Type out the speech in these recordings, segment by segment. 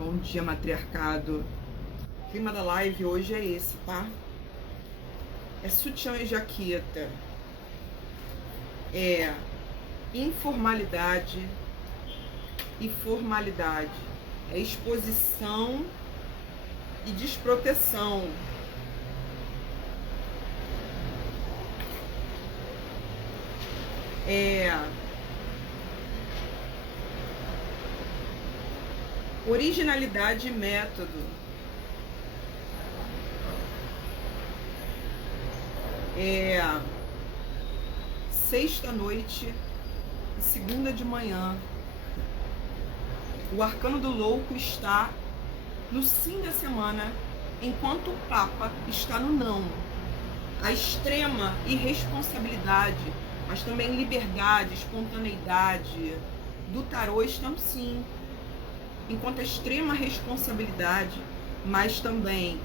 Bom dia, matriarcado. O clima da live hoje é esse, tá? É sutiã e jaqueta. É informalidade e formalidade. É exposição e desproteção. É originalidade e método. É sexta-noite e segunda de manhã. O arcano do louco está no sim da semana, enquanto o Papa está no não. A extrema irresponsabilidade, mas também liberdade, espontaneidade do tarô está no sim. Enquanto a extrema responsabilidade, mas também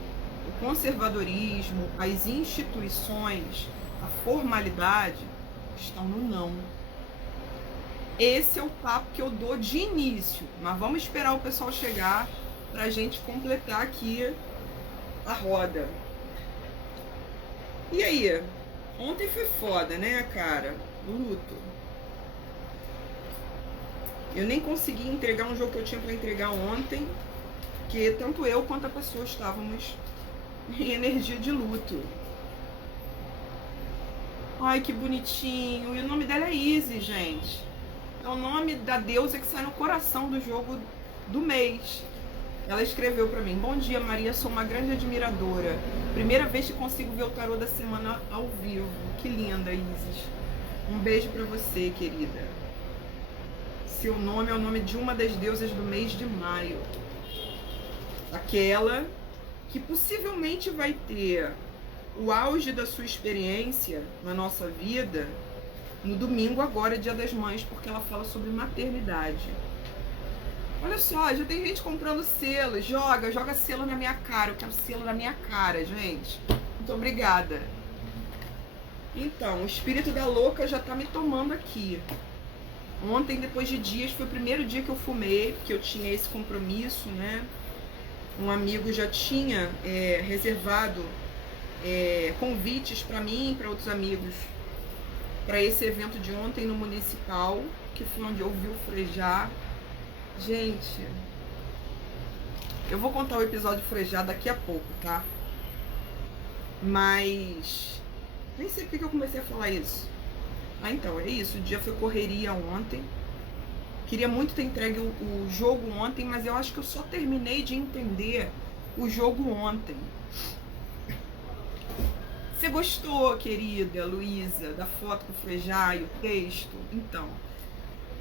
o conservadorismo, as instituições, a formalidade estão no não. Esse é o papo que eu dou de início, mas vamos esperar o pessoal chegar pra gente completar aqui a roda. E aí? Ontem foi foda, né, cara? Luto. Eu nem consegui entregar um jogo que eu tinha pra entregar ontem, porque tanto eu quanto a pessoa estávamos em energia de luto. Ai, que bonitinho. E o nome dela é Izzy, gente. É o nome da deusa que sai no coração do jogo do mês. Ela escreveu pra mim: bom dia, Maria, sou uma grande admiradora. Primeira vez que consigo ver o tarô da semana ao vivo. Que linda, Isis. Um beijo pra você, querida. Seu nome é o nome de uma das deusas do mês de maio. Aquela que possivelmente vai ter o auge da sua experiência na nossa vida no domingo agora, Dia das Mães, porque ela fala sobre maternidade. Olha só, já tem gente comprando selo. Joga selo na minha cara. Eu quero selo na minha cara, gente. Muito obrigada. Então, o espírito da louca já tá me tomando aqui. Ontem, depois de dias, foi o primeiro dia que eu fumei, porque eu tinha esse compromisso, né? Um amigo já tinha reservado convites para mim e para outros amigos para esse evento de ontem no Municipal, que foi onde eu vi o Frejá. Gente, eu vou contar o episódio Frejá daqui a pouco, tá? Mas nem sei porque eu comecei a falar isso. Ah, então, é isso. O dia foi correria ontem. Queria muito ter entregue o jogo ontem, mas eu acho que eu só terminei de entender o jogo ontem. Você gostou, querida Luísa, da foto com o Frejá e o texto? Então,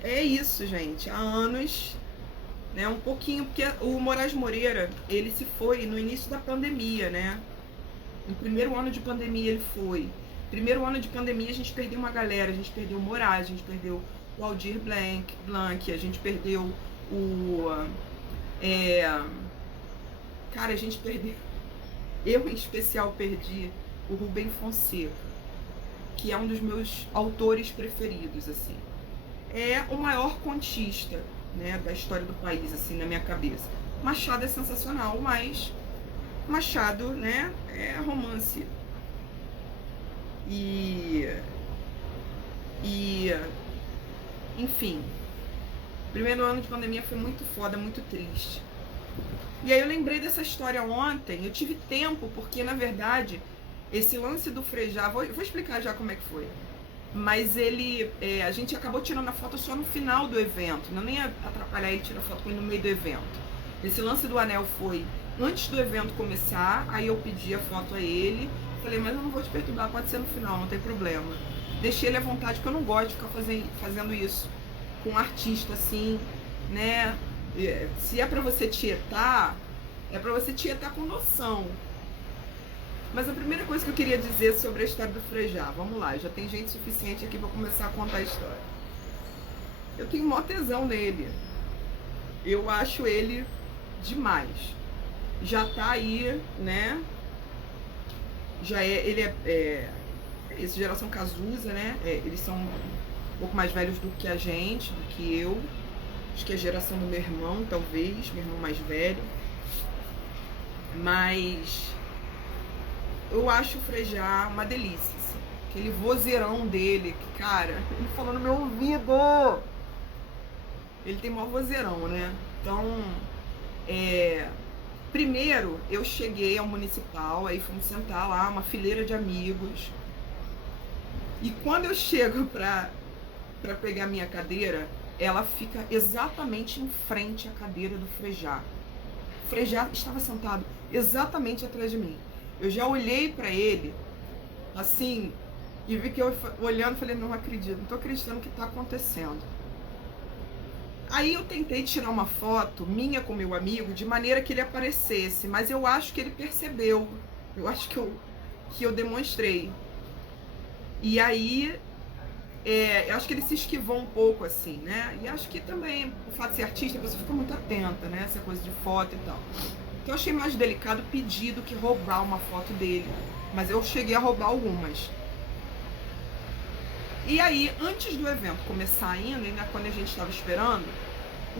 é isso, gente. Há anos, né, um pouquinho, porque o Moraes Moreira, ele se foi no início da pandemia, né? No primeiro ano de pandemia ele foi. Primeiro ano de pandemia a gente perdeu uma galera, a gente perdeu o Moraes, a gente perdeu o Aldir Blanc, a gente perdeu o... Cara, a gente perdeu... Eu, em especial, perdi o Rubem Fonseca, que é um dos meus autores preferidos, assim. É o maior contista, né, da história do país, assim, na minha cabeça. Machado é sensacional, mas Machado, né, é romance. Enfim, primeiro ano de pandemia foi muito foda, muito triste. E aí eu lembrei dessa história ontem, eu tive tempo, porque na verdade, esse lance do Frejá, vou explicar já como é que foi. Mas ele, a gente acabou tirando a foto só no final do evento, não nem ia atrapalhar ele tirar foto com ele no meio do evento. Esse lance do anel foi antes do evento começar, aí eu pedi a foto a ele, falei, mas eu não vou te perturbar, pode ser no final, não tem problema. Deixei ele à vontade, porque eu não gosto de ficar fazendo isso com um artista assim, né? Se é pra você tietar, é pra você tietar com noção. Mas a primeira coisa que eu queria dizer sobre a história do Frejá, vamos lá, já tem gente suficiente aqui pra começar a contar a história. Eu tenho mó tesão nele. Eu acho ele demais. Já tá aí, né? Ele é essa geração Cazuza, né? Eles são um pouco mais velhos do que a gente, do que eu. Acho que é a geração do meu irmão, talvez, meu irmão mais velho. Mas eu acho o Frejá uma delícia, assim. Aquele vozeirão dele, que, cara, ele falou no meu ouvido. Ele tem maior vozeirão, né? Então, primeiro eu cheguei ao municipal, aí fomos sentar lá, uma fileira de amigos. E quando eu chego pra pegar minha cadeira, ela fica exatamente em frente à cadeira do Frejá. O Frejá estava sentado exatamente atrás de mim. Eu já olhei pra ele, assim, e vi que eu olhando, falei, não acredito, não tô acreditando que tá acontecendo. Aí eu tentei tirar uma foto minha com meu amigo, de maneira que ele aparecesse, mas eu acho que ele percebeu, eu acho que eu demonstrei. E aí, eu acho que ele se esquivou um pouco, assim, né? E acho que também, o fato de ser artista, a pessoa fica muito atenta, né? Essa coisa de foto e tal. Então eu achei mais delicado pedir do que roubar uma foto dele. Mas eu cheguei a roubar algumas. E aí, antes do evento começar ainda quando a gente estava esperando,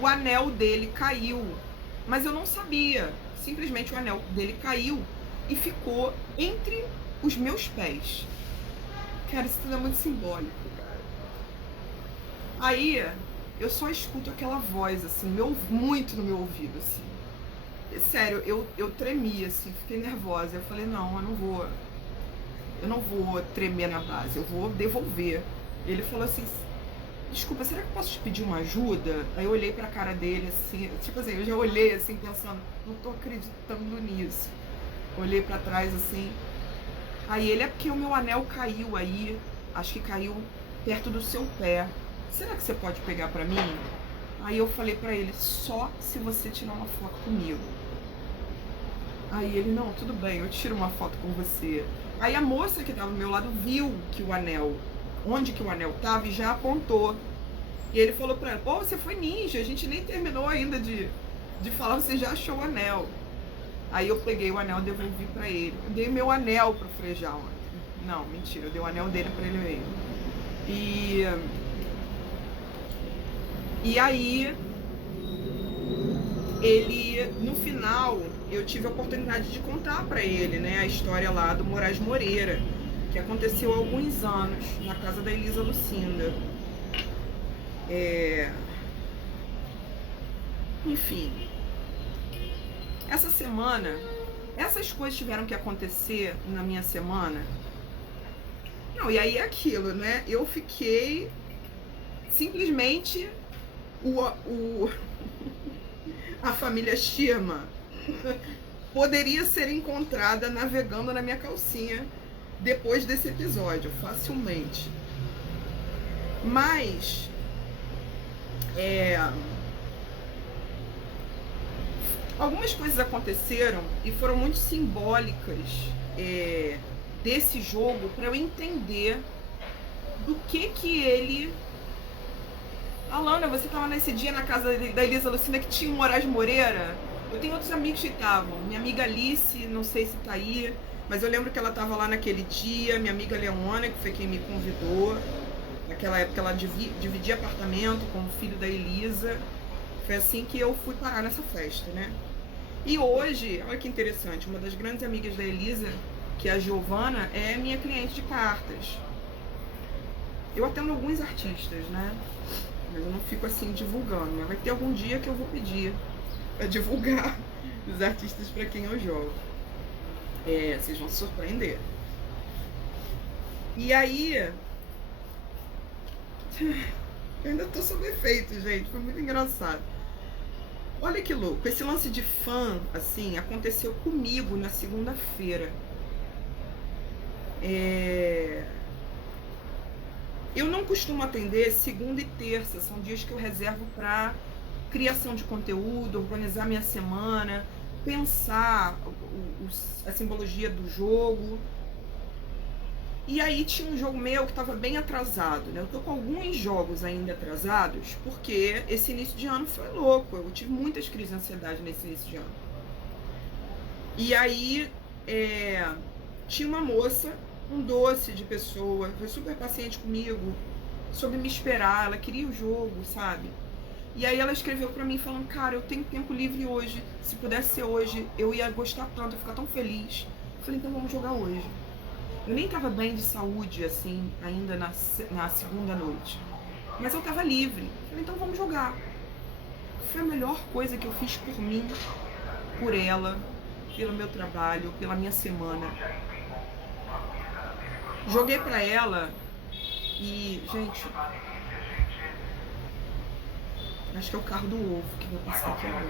o anel dele caiu. Mas eu não sabia. Simplesmente o anel dele caiu e ficou entre os meus pés. Cara, isso tudo é muito simbólico, cara. Aí, eu só escuto aquela voz, assim, muito no meu ouvido, assim. Sério, eu tremi, assim, fiquei nervosa. Eu falei, não, eu não vou tremer na base, eu vou devolver. Ele falou assim, desculpa, será que eu posso te pedir uma ajuda? Aí eu olhei pra cara dele, assim, tipo assim, eu já olhei, assim, pensando, não tô acreditando nisso. Olhei pra trás, assim. Aí ele, é porque o meu anel caiu aí, acho que caiu perto do seu pé. Será que você pode pegar pra mim? Aí eu falei pra ele, só se você tirar uma foto comigo. Aí ele, não, tudo bem, eu tiro uma foto com você. Aí a moça que tava do meu lado viu que o anel, onde que o anel tava, e já apontou. E ele falou pra ela, pô, você foi ninja, a gente nem terminou ainda de falar, você já achou o anel. Aí eu peguei o anel e devolvi pra ele. Eu dei meu anel pro Frejá ontem. Não, mentira, eu dei o anel dele pra ele mesmo. E aí, ele, no final, eu tive a oportunidade de contar pra ele, né, a história lá do Moraes Moreira, que aconteceu há alguns anos, na casa da Elisa Lucinda. Enfim, essa semana, essas coisas tiveram que acontecer na minha semana. Não, e aí é aquilo, né, eu fiquei simplesmente a família Schirmer poderia ser encontrada navegando na minha calcinha depois desse episódio, facilmente. Mas algumas coisas aconteceram e foram muito simbólicas desse jogo para eu entender do que ele... Alana, você estava nesse dia na casa da Elisa Lucinda que tinha o Moraes Moreira? Eu tenho outros amigos que estavam. Minha amiga Alice, não sei se tá aí, mas eu lembro que ela estava lá naquele dia. Minha amiga Leona, que foi quem me convidou. Naquela época ela dividia apartamento com o filho da Elisa. Foi assim que eu fui parar nessa festa, né? E hoje, olha que interessante, uma das grandes amigas da Elisa, que é a Giovana, é minha cliente de cartas. Eu atendo alguns artistas, né? Mas eu não fico assim divulgando, mas vai ter algum dia que eu vou pedir pra divulgar os artistas pra quem eu jogo. Vocês vão se surpreender. E aí, eu ainda tô sob efeito, gente, foi muito engraçado. Olha que louco, esse lance de fã, assim, aconteceu comigo na segunda-feira. Eu não costumo atender segunda e terça, são dias que eu reservo para criação de conteúdo, organizar minha semana, pensar a simbologia do jogo. E aí tinha um jogo meu que estava bem atrasado, né? Eu tô com alguns jogos ainda atrasados, porque esse início de ano foi louco, eu tive muitas crises de ansiedade nesse início de ano. E aí tinha uma moça, um doce de pessoa, foi super paciente comigo, soube me esperar, ela queria o jogo, sabe? E aí ela escreveu pra mim falando, cara, eu tenho tempo livre hoje, se pudesse ser hoje, eu ia gostar tanto, eu ia ficar tão feliz. Eu falei, então vamos jogar hoje. Eu nem tava bem de saúde, assim, ainda na segunda noite. Mas eu tava livre. Eu falei, então vamos jogar. Foi a melhor coisa que eu fiz por mim, por ela, pelo meu trabalho, pela minha semana. Joguei pra ela e, gente, acho que é o carro do ovo que vai passar aqui agora.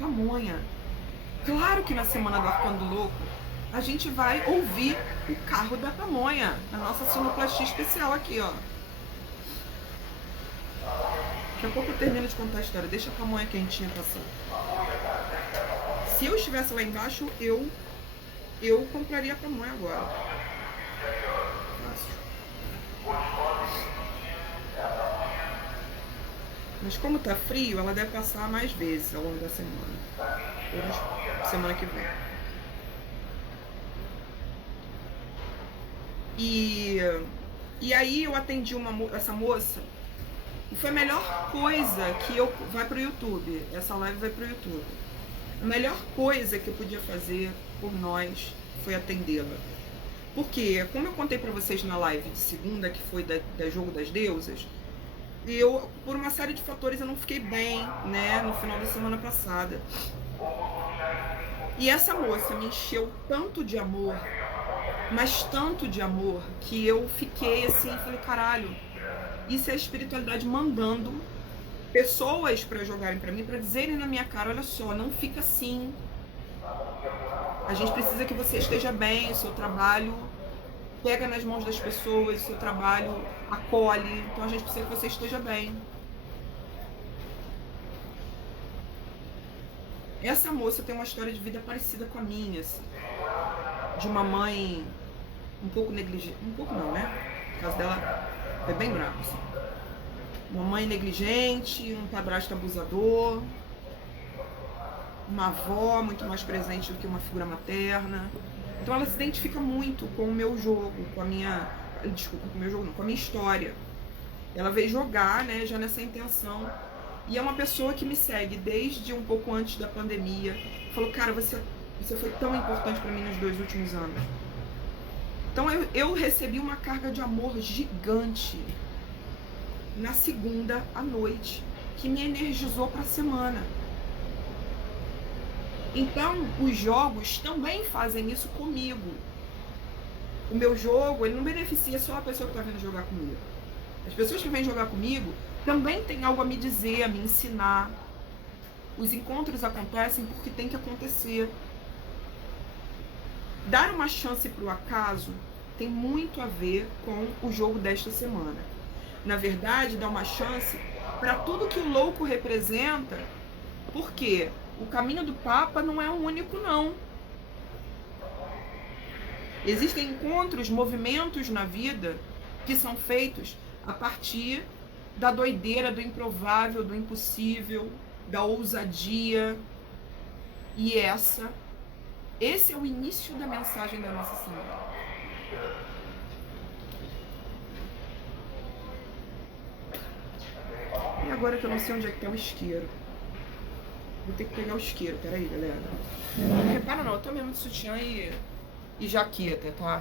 Pamonha. Claro que na semana do Arcando Louco a gente vai ouvir o carro da pamonha, a nossa sonoplastia especial aqui, ó. Daqui a pouco eu termino de contar a história, deixa a pamonha quentinha passar. Se eu estivesse lá embaixo, eu compraria a pamonha agora. Fácil. Mas como tá frio, ela deve passar mais vezes ao longo da semana. Ou semana que vem. E aí eu atendi essa moça e foi a melhor coisa que vai pro YouTube. Essa live vai pro YouTube. A melhor coisa que eu podia fazer por nós foi atendê-la. Porque, como eu contei pra vocês na live de segunda, que foi da Jogo das Deusas, eu, por uma série de fatores, eu não fiquei bem, né, no final da semana passada. E essa moça me encheu tanto de amor, mas tanto de amor, que eu fiquei assim, falei, caralho, isso é a espiritualidade mandando pessoas pra jogarem pra mim, pra dizerem na minha cara, olha só, não fica assim. A gente precisa que você esteja bem, o seu trabalho pega nas mãos das pessoas, o seu trabalho acolhe, então a gente precisa que você esteja bem. Essa moça tem uma história de vida parecida com a minha, assim, de uma mãe um pouco negligente, um pouco não, né? O caso dela foi bem bravo, assim. Uma mãe negligente, um padrasto abusador, uma avó muito mais presente do que uma figura materna. Então ela se identifica muito com o meu jogo, com a minha... Desculpa, com o meu jogo não, com a minha história. Ela veio jogar, né, já nessa intenção. E é uma pessoa que me segue desde um pouco antes da pandemia. Falou, cara, você foi tão importante pra mim nos 2 últimos anos. Então eu recebi uma carga de amor gigante na segunda à noite, que me energizou pra semana. Então, os jogos também fazem isso comigo. O meu jogo, ele não beneficia só a pessoa que está vindo jogar comigo. As pessoas que vêm jogar comigo também têm algo a me dizer, a me ensinar. Os encontros acontecem porque tem que acontecer. Dar uma chance para o acaso tem muito a ver com o jogo desta semana. Na verdade, dar uma chance para tudo que o louco representa, porque o caminho do Papa não é o único, não. Existem encontros, movimentos na vida que são feitos a partir da doideira, do improvável, do impossível, da ousadia. E esse é o início da mensagem da nossa semana. E agora que eu não sei onde é que tem o isqueiro. Vou ter que pegar o isqueiro, peraí, galera. Não repara não, eu tô mesmo de sutiã e jaqueta, tá?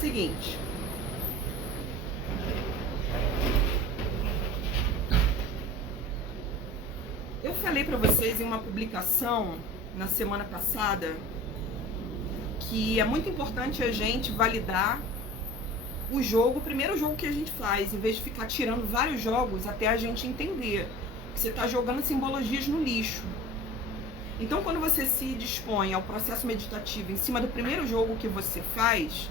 Seguinte, eu falei para vocês em uma publicação na semana passada que é muito importante a gente validar o jogo, o primeiro jogo que a gente faz, em vez de ficar tirando vários jogos até a gente entender que você está jogando simbologias no lixo. Então, quando você se dispõe ao processo meditativo em cima do primeiro jogo que você faz,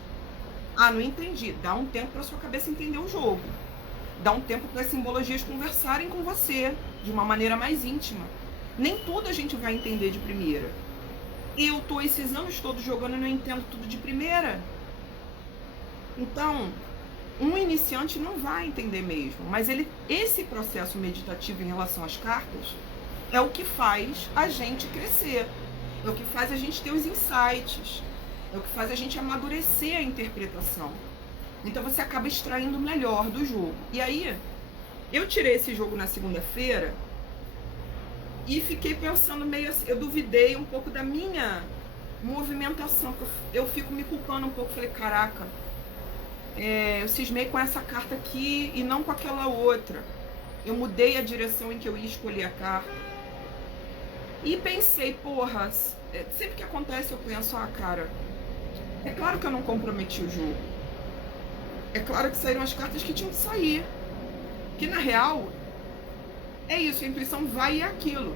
não entendi. Dá um tempo para sua cabeça entender o jogo. Dá um tempo para as simbologias conversarem com você de uma maneira mais íntima. Nem tudo a gente vai entender de primeira. Eu tô esses anos todos jogando e não entendo tudo de primeira. Então, um iniciante não vai entender mesmo. Mas esse processo meditativo em relação às cartas é o que faz a gente crescer. É o que faz a gente ter os insights. É o que faz a gente amadurecer a interpretação. Então você acaba extraindo o melhor do jogo. E aí, eu tirei esse jogo na segunda-feira e fiquei pensando meio assim, eu duvidei um pouco da minha movimentação. Eu fico me culpando um pouco. Falei, caraca, eu cismei com essa carta aqui e não com aquela outra. Eu mudei a direção em que eu ia escolher a carta. E pensei, porra, sempre que acontece eu penso, cara, é claro que eu não comprometi o jogo. É claro que saíram as cartas que tinham que sair. Que na real, é isso, a intuição vai e é aquilo.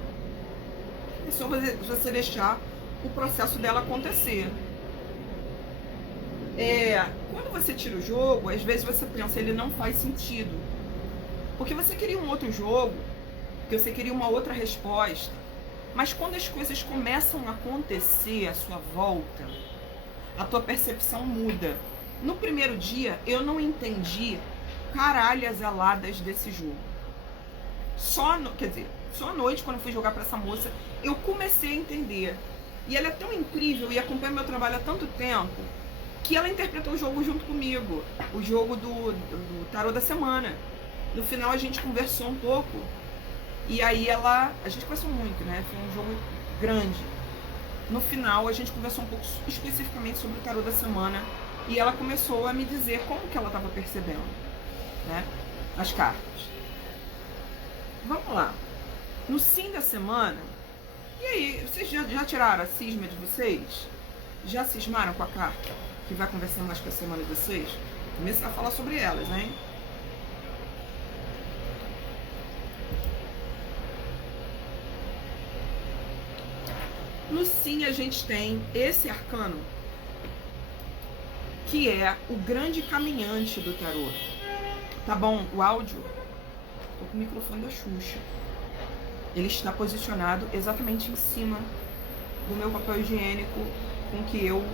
É só você deixar o processo dela acontecer. Quando você tira o jogo, às vezes você pensa, ele não faz sentido. Porque você queria um outro jogo, porque você queria uma outra resposta. Mas quando as coisas começam a acontecer à sua volta, a tua percepção muda. No primeiro dia, eu não entendi caralhas aladas desse jogo. Só à noite, quando eu fui jogar pra essa moça, eu comecei a entender. E ela é tão incrível e acompanha meu trabalho há tanto tempo, que ela interpretou o jogo junto comigo. O jogo do tarô da semana. No final a gente conversou um pouco. E aí a gente conversou muito, né? Foi um jogo grande. No final a gente conversou um pouco especificamente sobre o tarô da semana. E ela começou a me dizer como que ela estava percebendo, né, as cartas. Vamos lá. No fim da semana, e aí, vocês já tiraram a cisma de vocês? Já cismaram com a carta que vai conversar mais com a semana de vocês? Vou começar a falar sobre elas, né? No sim a gente tem esse arcano, que é o grande caminhante do tarô. Tá bom? O áudio, tô com o microfone da Xuxa. Ele está posicionado exatamente em cima do meu papel higiênico com que eu,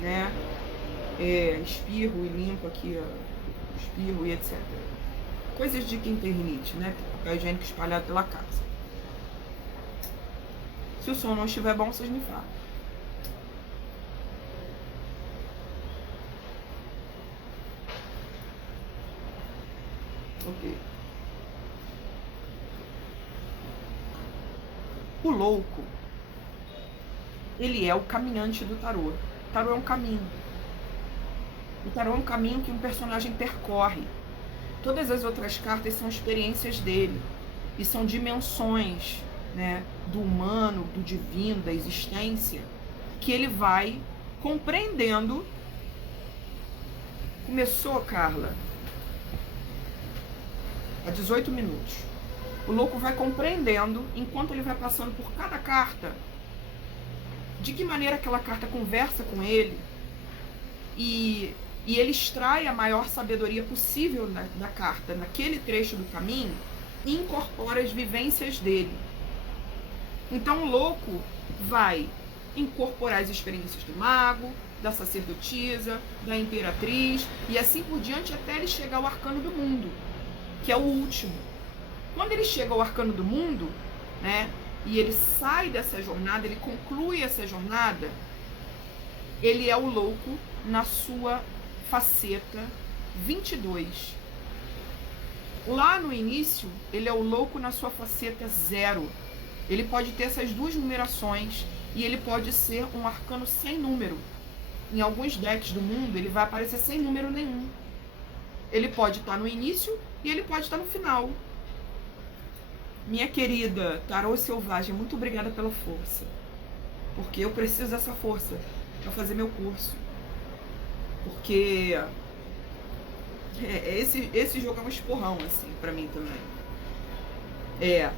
né, espirro e limpo aqui, espirro e etc. Coisas de quem tem rinite, né? Papel higiênico espalhado pela casa. Se o som não estiver bom, vocês me falam. Ok. O louco, ele é o caminhante do tarô. O tarô é um caminho. O tarô é um caminho que um personagem percorre. Todas as outras cartas são experiências dele. E são dimensões, né, do humano, do divino, da existência, que ele vai compreendendo. Começou, Carla, há 18 minutos. O louco vai compreendendo, enquanto ele vai passando por cada carta, de que maneira aquela carta conversa com ele, e ele extrai a maior sabedoria possível da carta, naquele trecho do caminho, e incorpora as vivências dele. Então o louco vai incorporar as experiências do mago, da sacerdotisa, da imperatriz, e assim por diante, até ele chegar ao arcano do mundo, que é o último. Quando ele chega ao arcano do mundo, né, e ele sai dessa jornada, ele conclui essa jornada, ele é o louco na sua faceta 22. Lá no início, ele é o louco na sua faceta 0. Ele pode ter essas duas numerações e ele pode ser um arcano sem número. Em alguns decks do mundo, ele vai aparecer sem número nenhum. Ele pode estar no início e ele pode estar no final. Minha querida Tarô Selvagem, muito obrigada pela força. Porque eu preciso dessa força para fazer meu curso. Porque esse jogo é um esporrão, assim, pra mim também. É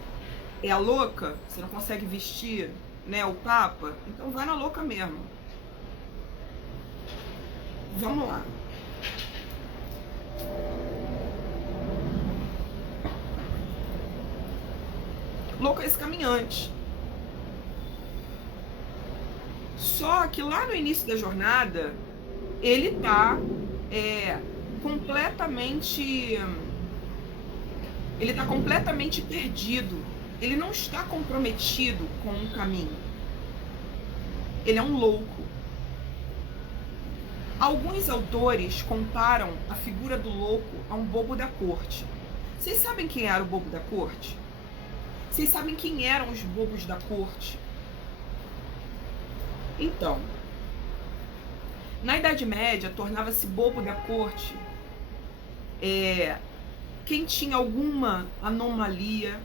a louca, você não consegue vestir né, o Papa, então vai na louca mesmo. Vamos lá. Louco é esse caminhante. Só que lá no início da jornada, ele tá completamente perdido. Ele não está comprometido com um caminho. Ele é um louco. Alguns autores comparam a figura do louco a um bobo da corte. Vocês sabem quem era o bobo da corte? Vocês sabem quem eram os bobos da corte? Então, na Idade Média, tornava-se bobo da corte quem tinha alguma anomalia,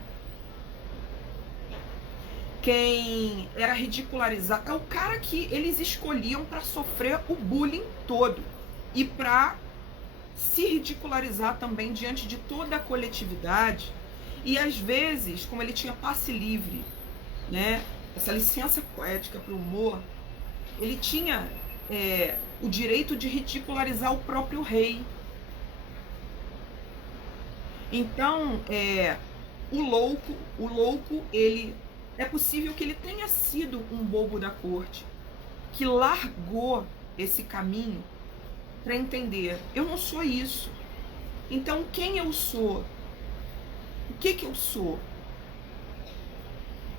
quem era ridicularizado. É o cara que eles escolhiam para sofrer o bullying todo e para se ridicularizar também diante de toda a coletividade. E às vezes, como ele tinha passe livre, né, essa licença poética para o humor, ele tinha o direito de ridicularizar o próprio rei. Então, o louco, ele é possível que ele tenha sido um bobo da corte, que largou esse caminho para entender, eu não sou isso. Então, quem eu sou? O que eu sou?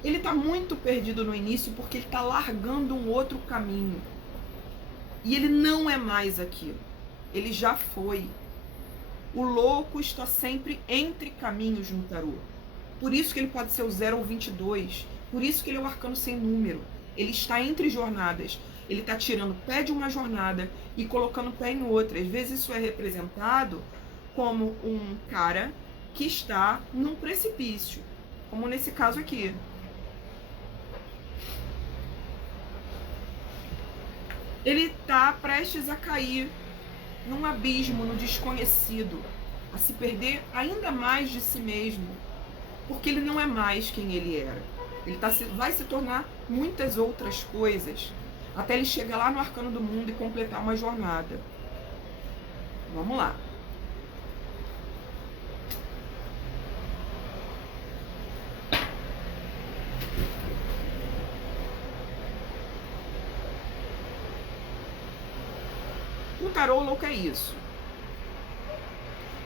Ele está muito perdido no início porque ele está largando um outro caminho. E ele não é mais aquilo. Ele já foi. O louco está sempre entre caminhos no tarô. Por isso que ele pode ser o 0 ou 22. Por isso que ele é o arcano sem número. Ele está entre jornadas. Ele está tirando pé de uma jornada e colocando pé em outra. Às vezes isso é representado como um cara que está num precipício. Como nesse caso aqui. Ele está prestes a cair num abismo, no desconhecido, a se perder ainda mais de si mesmo, porque ele não é mais quem ele era. Ele vai se tornar muitas outras coisas, até ele chegar lá no arcano do mundo e completar uma jornada. Vamos lá. O tarô louco é isso.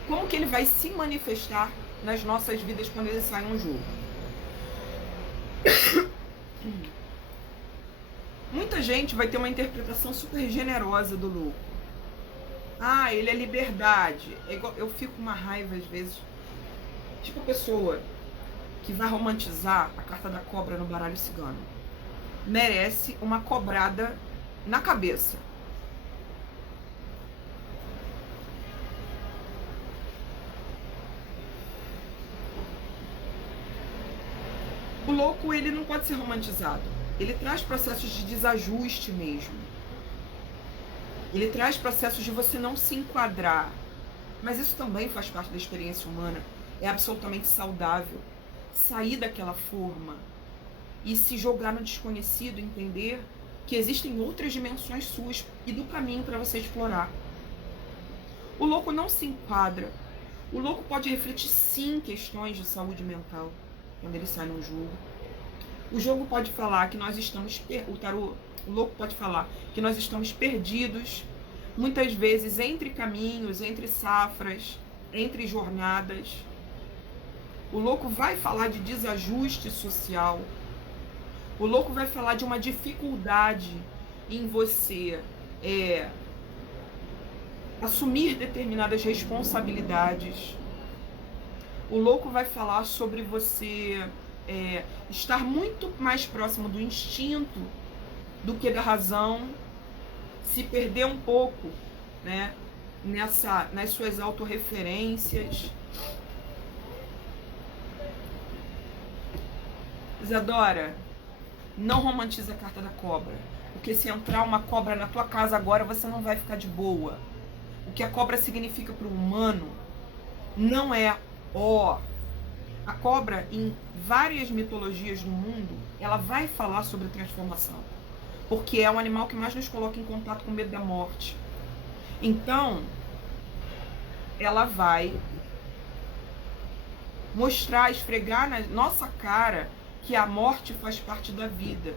Como que ele vai se manifestar nas nossas vidas quando ele sai no jogo? Muita gente vai ter uma interpretação super generosa do louco. Ah, ele é liberdade. Eu fico com uma raiva às vezes. Tipo a pessoa que vai romantizar a carta da cobra no baralho cigano. Merece uma cobrada na cabeça. O louco, ele não pode ser romantizado. Ele traz processos de desajuste mesmo. Ele traz processos de você não se enquadrar. Mas isso também faz parte da experiência humana. É absolutamente saudável. Sair daquela forma e se jogar no desconhecido, entender que existem outras dimensões suas e do caminho para você explorar. O louco não se enquadra. O louco pode refletir sim questões de saúde mental quando ele sai no jogo. O jogo pode falar que nós estamos... O louco pode falar que nós estamos perdidos, muitas vezes entre caminhos, entre safras, entre jornadas. O louco vai falar de desajuste social. O louco vai falar de uma dificuldade em você assumir determinadas responsabilidades. O louco vai falar sobre você estar muito mais próximo do instinto do que da razão, se perder um pouco, né, nas suas autorreferências. Isadora, não romantiza a carta da cobra, porque se entrar uma cobra na tua casa agora, você não vai ficar de boa. O que a cobra significa para o humano não é A cobra, em várias mitologias do mundo, ela vai falar sobre transformação. Porque é o animal que mais nos coloca em contato com o medo da morte. Então, ela vai mostrar, esfregar na nossa cara que a morte faz parte da vida.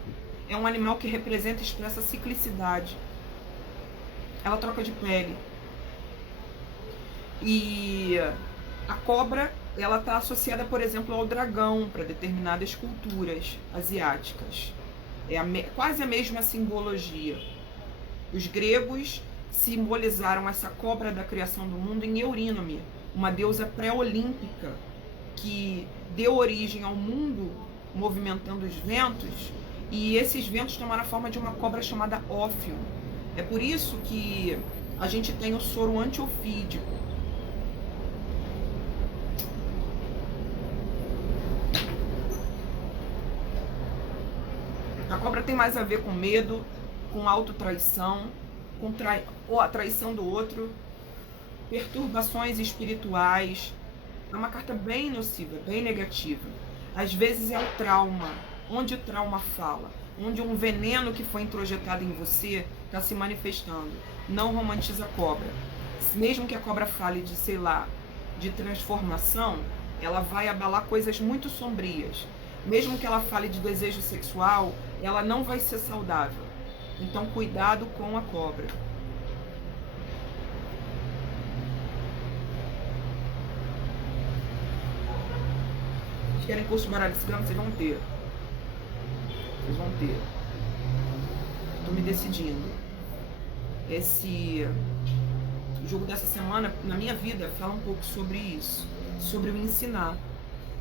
É um animal que representa e expressa ciclicidade. Ela troca de pele. E a cobra, ela está associada, por exemplo, ao dragão, para determinadas culturas asiáticas. É quase a mesma simbologia. Os gregos simbolizaram essa cobra da criação do mundo em Eurínome, uma deusa pré-olímpica que deu origem ao mundo movimentando os ventos, e esses ventos tomaram a forma de uma cobra chamada Ófion. É por isso que a gente tem o soro antiofídico. A cobra tem mais a ver com medo, com autotraição, com ou a traição do outro, perturbações espirituais. É uma carta bem nociva, bem negativa. Às vezes é o trauma, onde o trauma fala, onde um veneno que foi introjetado em você está se manifestando. Não romantiza a cobra. Mesmo que a cobra fale de, sei lá, de transformação, ela vai abalar coisas muito sombrias. Mesmo que ela fale de desejo sexual, ela não vai ser saudável. Então, cuidado com a cobra. Vocês querem curso de baralho cigano? Vocês vão ter. Vocês vão ter. Estou me decidindo. Esse jogo dessa semana, na minha vida, fala um pouco sobre isso. Sobre o ensinar.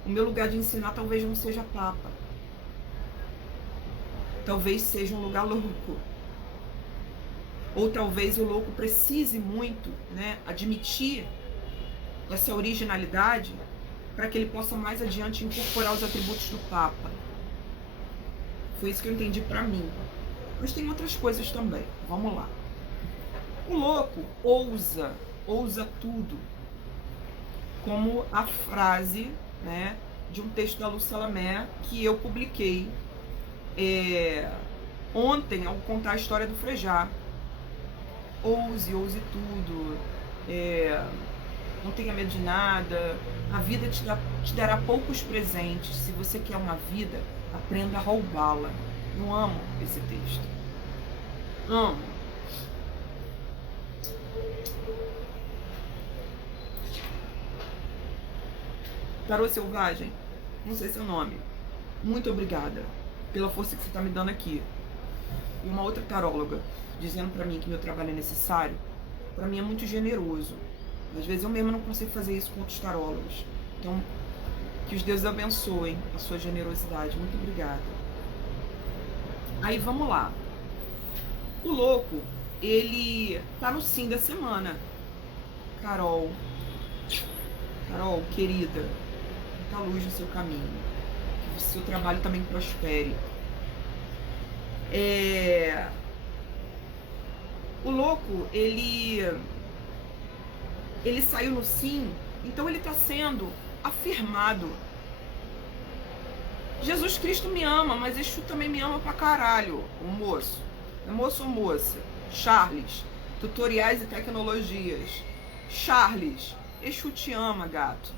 O meu lugar de ensinar talvez não seja papa. Talvez seja um lugar louco. Ou talvez o louco precise muito, né, admitir essa originalidade para que ele possa mais adiante incorporar os atributos do Papa. Foi isso que eu entendi para mim. Mas tem outras coisas também. Vamos lá. O louco ousa tudo. Como a frase, né, de um texto da Lu Salamé que eu publiquei ontem ao contar a história do Frejá. Ouse tudo, não tenha medo de nada, a vida te dará poucos presentes. Se você quer uma vida, aprenda a roubá-la. Eu amo esse texto. Amo. Tarô Selvagem, não sei seu nome. Muito obrigada pela força que você está me dando aqui. E uma outra taróloga dizendo pra mim que meu trabalho é necessário, pra mim é muito generoso. Às vezes eu mesma não consigo fazer isso com outros tarólogos. Então, que os deuses abençoem a sua generosidade. Muito obrigada. Aí vamos lá. O louco, ele tá no sim da semana. Carol, querida, muita luz no seu caminho. Que o seu trabalho também prospere. O louco, ele saiu no sim, então ele está sendo afirmado. Jesus Cristo me ama, mas Exu também me ama pra caralho. O moço. É moço ou moça? Charles. Tutoriais e tecnologias. Charles. Exu te ama, gato.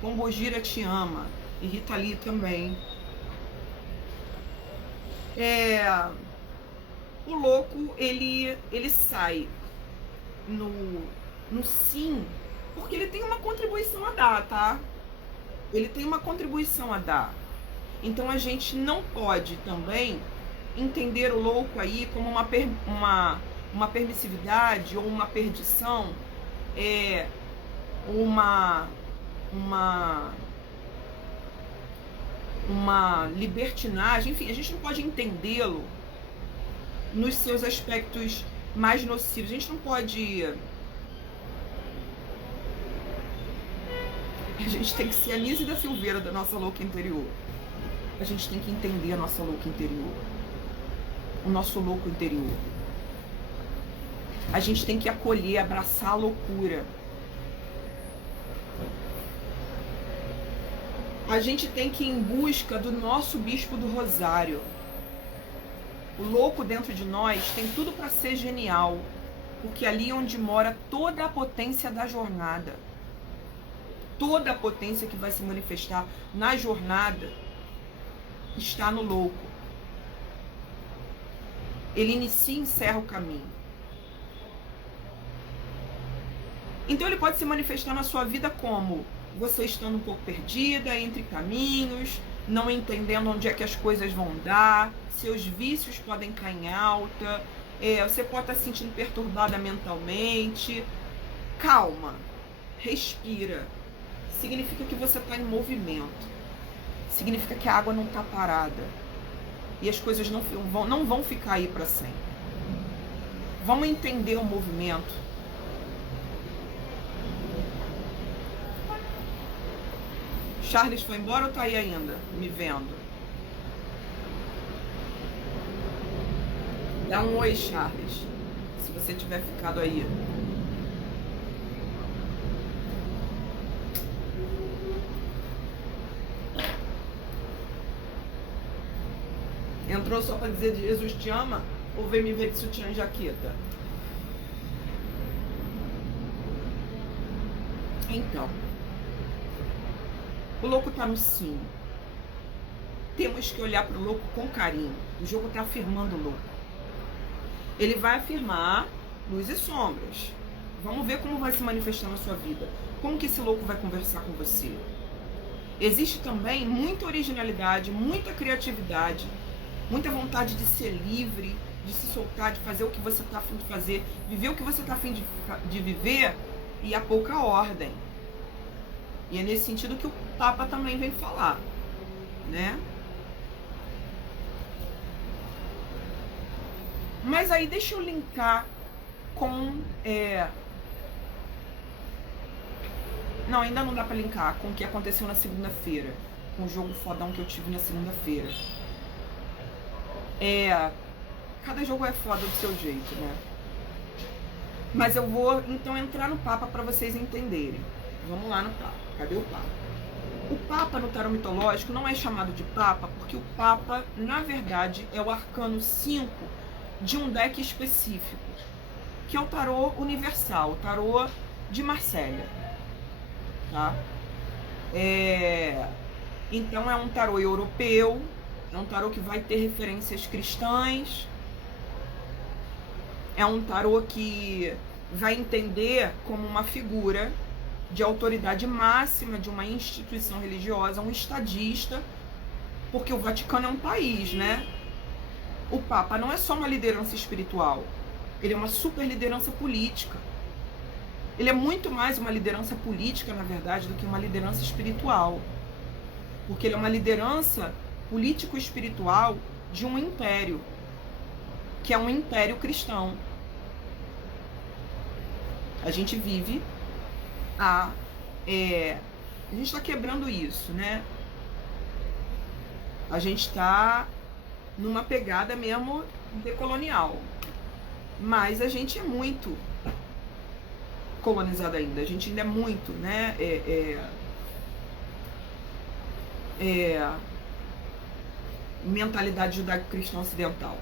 Pombogira te ama. E Rita Lee também. O louco, ele sai no sim, porque ele tem uma contribuição a dar, tá? Ele tem uma contribuição a dar. Então a gente não pode também entender o louco aí como uma permissividade ou uma perdição, uma libertinagem, enfim, a gente não pode entendê-lo nos seus aspectos mais nocivos. A gente não pode... A gente tem que ser a Nise da Silveira da nossa louca interior. A gente tem que entender a nossa louca interior. O nosso louco interior. A gente tem que acolher, abraçar a loucura. A gente tem que ir em busca do nosso bispo do Rosário. O louco dentro de nós tem tudo para ser genial, porque ali é onde mora toda a potência da jornada. Toda a potência que vai se manifestar na jornada está no louco. Ele inicia e encerra o caminho. Então ele pode se manifestar na sua vida como você estando um pouco perdida, entre caminhos, não entendendo onde é que as coisas vão dar, seus vícios podem cair em alta, você pode estar se sentindo perturbada mentalmente. Calma, respira. Significa que você está em movimento. Significa que a água não está parada. E as coisas não vão ficar aí para sempre. Vamos entender o movimento. Charles foi embora ou tá aí ainda, me vendo? Dá um oi, Charles, se você tiver ficado aí. Entrou só para dizer de Jesus te ama ou veio me ver de sutiã e jaqueta? Então, o louco tá no sim. Temos que olhar para o louco com carinho. O jogo está afirmando o louco. Ele vai afirmar luz e sombras. Vamos ver como vai se manifestar na sua vida. Como que esse louco vai conversar com você. Existe também muita originalidade, muita criatividade, muita vontade de ser livre, de se soltar, de fazer o que você está a fim de fazer, viver o que você está a fim de viver, e há pouca ordem. E é nesse sentido que o Papa também vem falar, né? Mas aí deixa eu linkar com... Não, ainda não dá pra linkar com o que aconteceu na segunda-feira, com o jogo fodão que eu tive na segunda-feira. Cada jogo é foda do seu jeito, né? Mas eu vou então entrar no Papa para vocês entenderem. Vamos lá no Papa. Cadê o Papa? O Papa no tarô mitológico não é chamado de Papa porque o Papa, na verdade, é o arcano 5 de um deck específico, que é o tarô universal, o tarô de Marsella, tá? Então é um tarô europeu, é um tarô que vai ter referências cristãs, é um tarô que vai entender como uma figura de autoridade máxima de uma instituição religiosa, um estadista, porque o Vaticano é um país, né? O Papa não é só uma liderança espiritual, ele é uma super liderança política. Ele é muito mais uma liderança política, na verdade, do que uma liderança espiritual. Porque ele é uma liderança político-espiritual de um império, que é um império cristão. A gente vive a gente está quebrando isso, né? A gente está numa pegada mesmo decolonial. Mas a gente é muito colonizado ainda. A gente ainda é muito, né? Mentalidade judaico-cristã ocidental.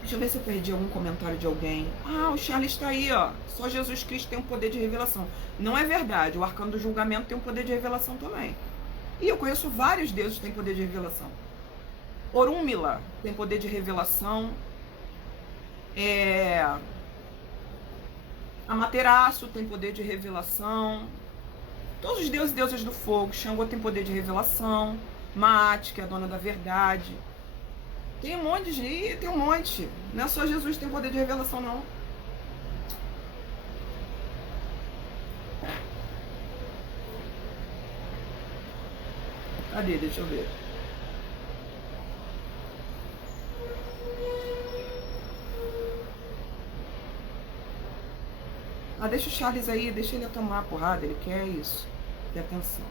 Deixa eu ver se eu perdi algum comentário de alguém. Ah, o Charles está aí, ó. Só Jesus Cristo tem um poder de revelação. Não é verdade. O arcano do julgamento tem um poder de revelação também. E eu conheço vários deuses que têm poder de revelação. Orúmila tem poder de revelação. Amaterasu tem poder de revelação. Todos os deuses e deusas do fogo. Xangô tem poder de revelação. Maat, que é a dona da verdade. Tem um monte de... Tem um monte. Não é só Jesus que tem poder de revelação, não. Cadê? Deixa eu ver. Ah, deixa o Charles aí, deixa ele tomar a porrada, ele quer isso. Tem atenção.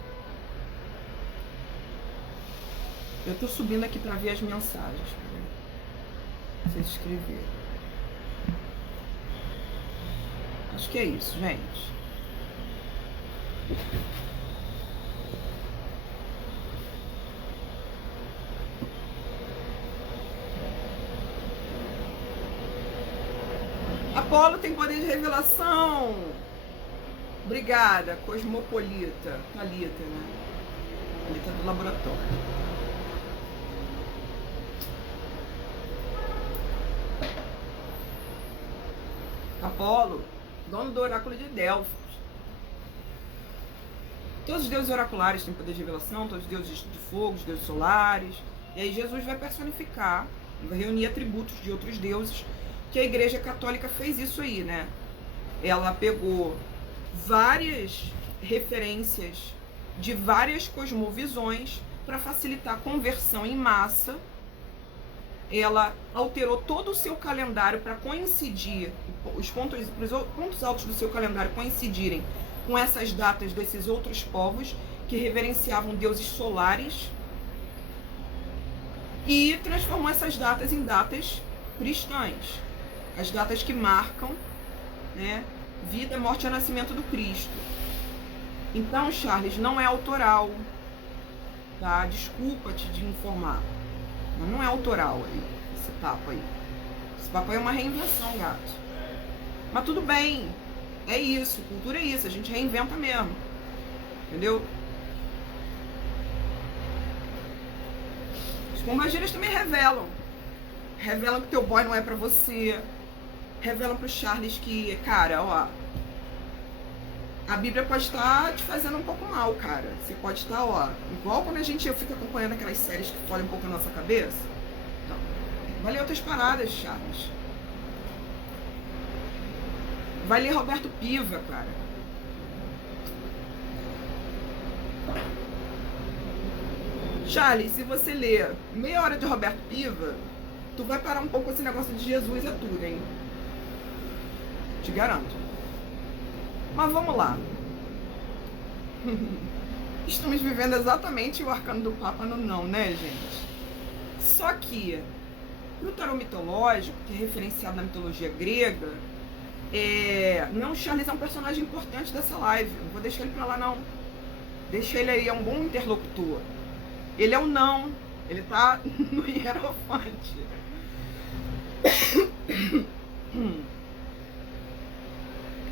Eu tô subindo aqui pra ver as mensagens. Vocês escreveram. Acho que é isso, gente. Apolo tem poder de revelação. Obrigada, cosmopolita. Thalita, né? Thalita do laboratório. Apolo, dono do oráculo de Delfos. Todos os deuses oraculares têm poder de revelação, todos os deuses de fogo, os deuses solares. E aí Jesus vai personificar, vai reunir atributos de outros deuses, que a Igreja Católica fez isso aí, né? Ela pegou várias referências de várias cosmovisões para facilitar a conversão em massa. Ela alterou todo o seu calendário para coincidir, os pontos altos do seu calendário coincidirem com essas datas desses outros povos que reverenciavam deuses solares, e transformou essas datas em datas cristãs, as datas que marcam, né, vida, morte e nascimento do Cristo. Então, Charles, não é autoral, tá? Desculpa-te de informar, mas não é autoral aí, esse papo aí. Esse papo aí é uma reinvenção, gato. Mas tudo bem, é isso, cultura é isso, a gente reinventa mesmo, entendeu? As pombagiras também revelam que teu boy não é pra você, revelam pro Charles que, cara, ó, a Bíblia pode estar te fazendo um pouco mal, cara. Você pode estar, ó, igual quando a gente fica acompanhando aquelas séries que fodem um pouco a nossa cabeça. Então, vai ler outras paradas, Charles. Vai ler Roberto Piva, cara. Charles, se você ler meia hora de Roberto Piva, tu vai parar um pouco com esse negócio de Jesus é tudo, hein? Te garanto. Mas vamos lá. Estamos vivendo exatamente o arcano do Papa no não, né, gente? Só que, no tarô mitológico, que é referenciado na mitologia grega, não, Charles é um personagem importante dessa live. Não vou deixar ele pra lá, não. Deixa ele aí, é um bom interlocutor. Ele é o não. Ele tá no Hierofante.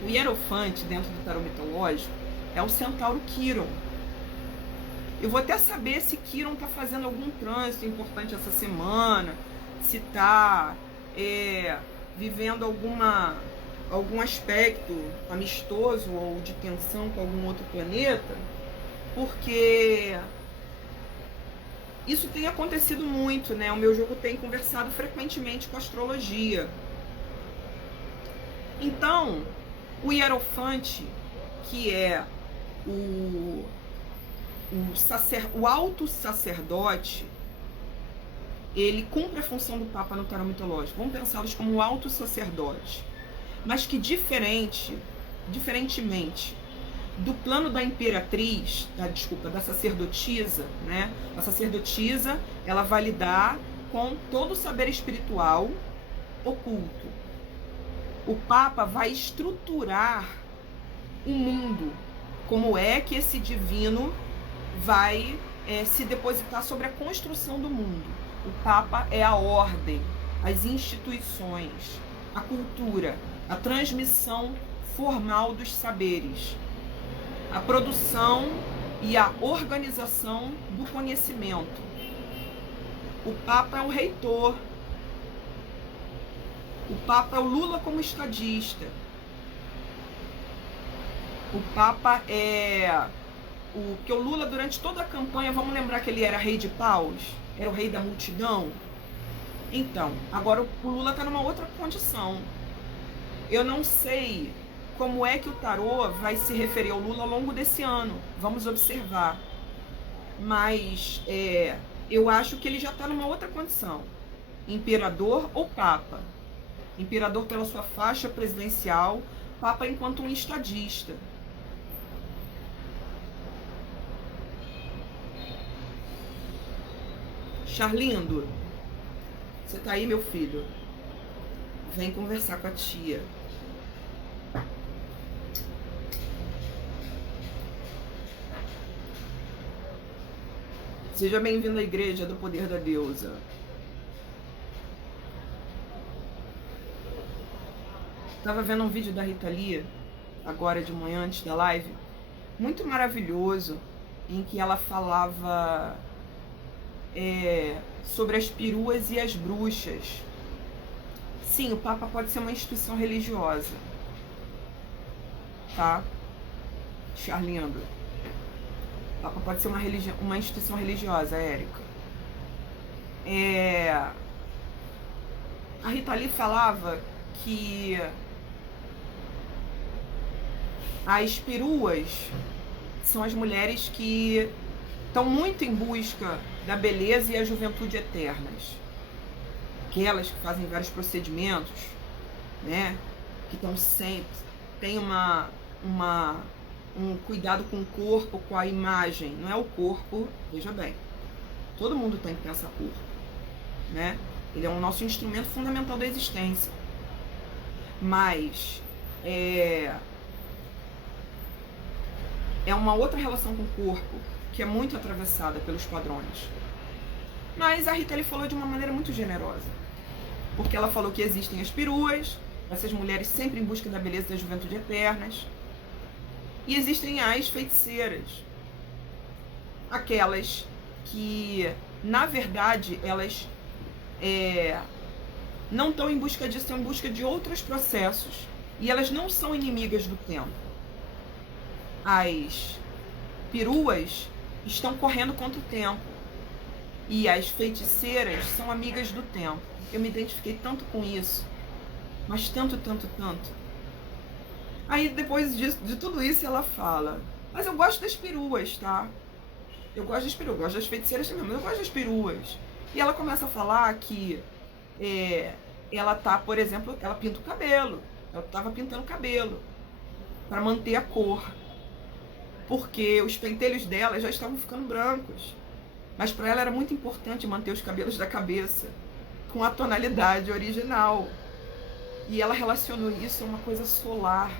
O Hierofante, dentro do tarô mitológico, é o centauro Quiron. Eu vou até saber se Quiron tá fazendo algum trânsito importante essa semana, se tá vivendo algum aspecto amistoso ou de tensão com algum outro planeta, porque isso tem acontecido muito, né? O meu jogo tem conversado frequentemente com a astrologia. Então, o Hierofante, que é o alto sacerdote, ele cumpre a função do Papa no tarô mitológico. Vamos pensá-los como o alto sacerdote. Mas que diferentemente do plano da imperatriz, da sacerdotisa, né? A sacerdotisa, ela vai lidar com todo o saber espiritual oculto. O Papa vai estruturar o mundo, como é que esse divino vai se depositar sobre a construção do mundo. O Papa é a ordem, as instituições, a cultura, a transmissão formal dos saberes, a produção e a organização do conhecimento. O Papa é o reitor. O Papa é o Lula como estadista. O Papa porque o Lula, durante toda a campanha, vamos lembrar que ele era rei de paus? Era o rei da multidão? Então, agora o Lula está numa outra condição. Eu não sei como é que o tarô vai se referir ao Lula ao longo desse ano. Vamos observar. Mas eu acho que ele já está numa outra condição. Imperador ou Papa? Imperador pela sua faixa presidencial, Papa enquanto um estadista. Charlindo, você tá aí, meu filho? Vem conversar com a tia. Seja bem-vindo à Igreja do Poder da Deusa. Tava vendo um vídeo da Rita Lee, agora de manhã, antes da live, muito maravilhoso, em que ela falava sobre as peruas e as bruxas. Sim, o Papa pode ser uma instituição religiosa, tá? Charlindo. O Papa pode ser uma instituição religiosa, Érica. A Rita Lee falava que as peruas são as mulheres que estão muito em busca da beleza e a juventude eternas. Aquelas que fazem vários procedimentos, né? Que estão sempre, tem um cuidado com o corpo, com a imagem. Não é o corpo, veja bem, todo mundo tem que ter essa corpo, né? Ele é o nosso instrumento fundamental da existência. Mas é uma outra relação com o corpo que é muito atravessada pelos padrões. Mas a Rita Lee falou de uma maneira muito generosa, porque ela falou que existem as peruas, essas mulheres sempre em busca da beleza e da juventude eternas, e existem as feiticeiras, aquelas que, na verdade, elas não estão em busca disso, estão em busca de outros processos, e elas não são inimigas do tempo. As peruas estão correndo contra o tempo, e as feiticeiras são amigas do tempo. Eu me identifiquei tanto com isso, mas tanto. Aí depois de tudo isso ela fala, mas eu gosto das peruas, tá? Eu gosto das peruas, eu gosto das feiticeiras também, mas eu gosto das peruas. E ela começa a falar que ela tá, por exemplo, ela pinta o cabelo. Ela estava pintando o cabelo para manter a cor, porque os pentelhos dela já estavam ficando brancos. Mas para ela era muito importante manter os cabelos da cabeça com a tonalidade original. E ela relacionou isso a uma coisa solar,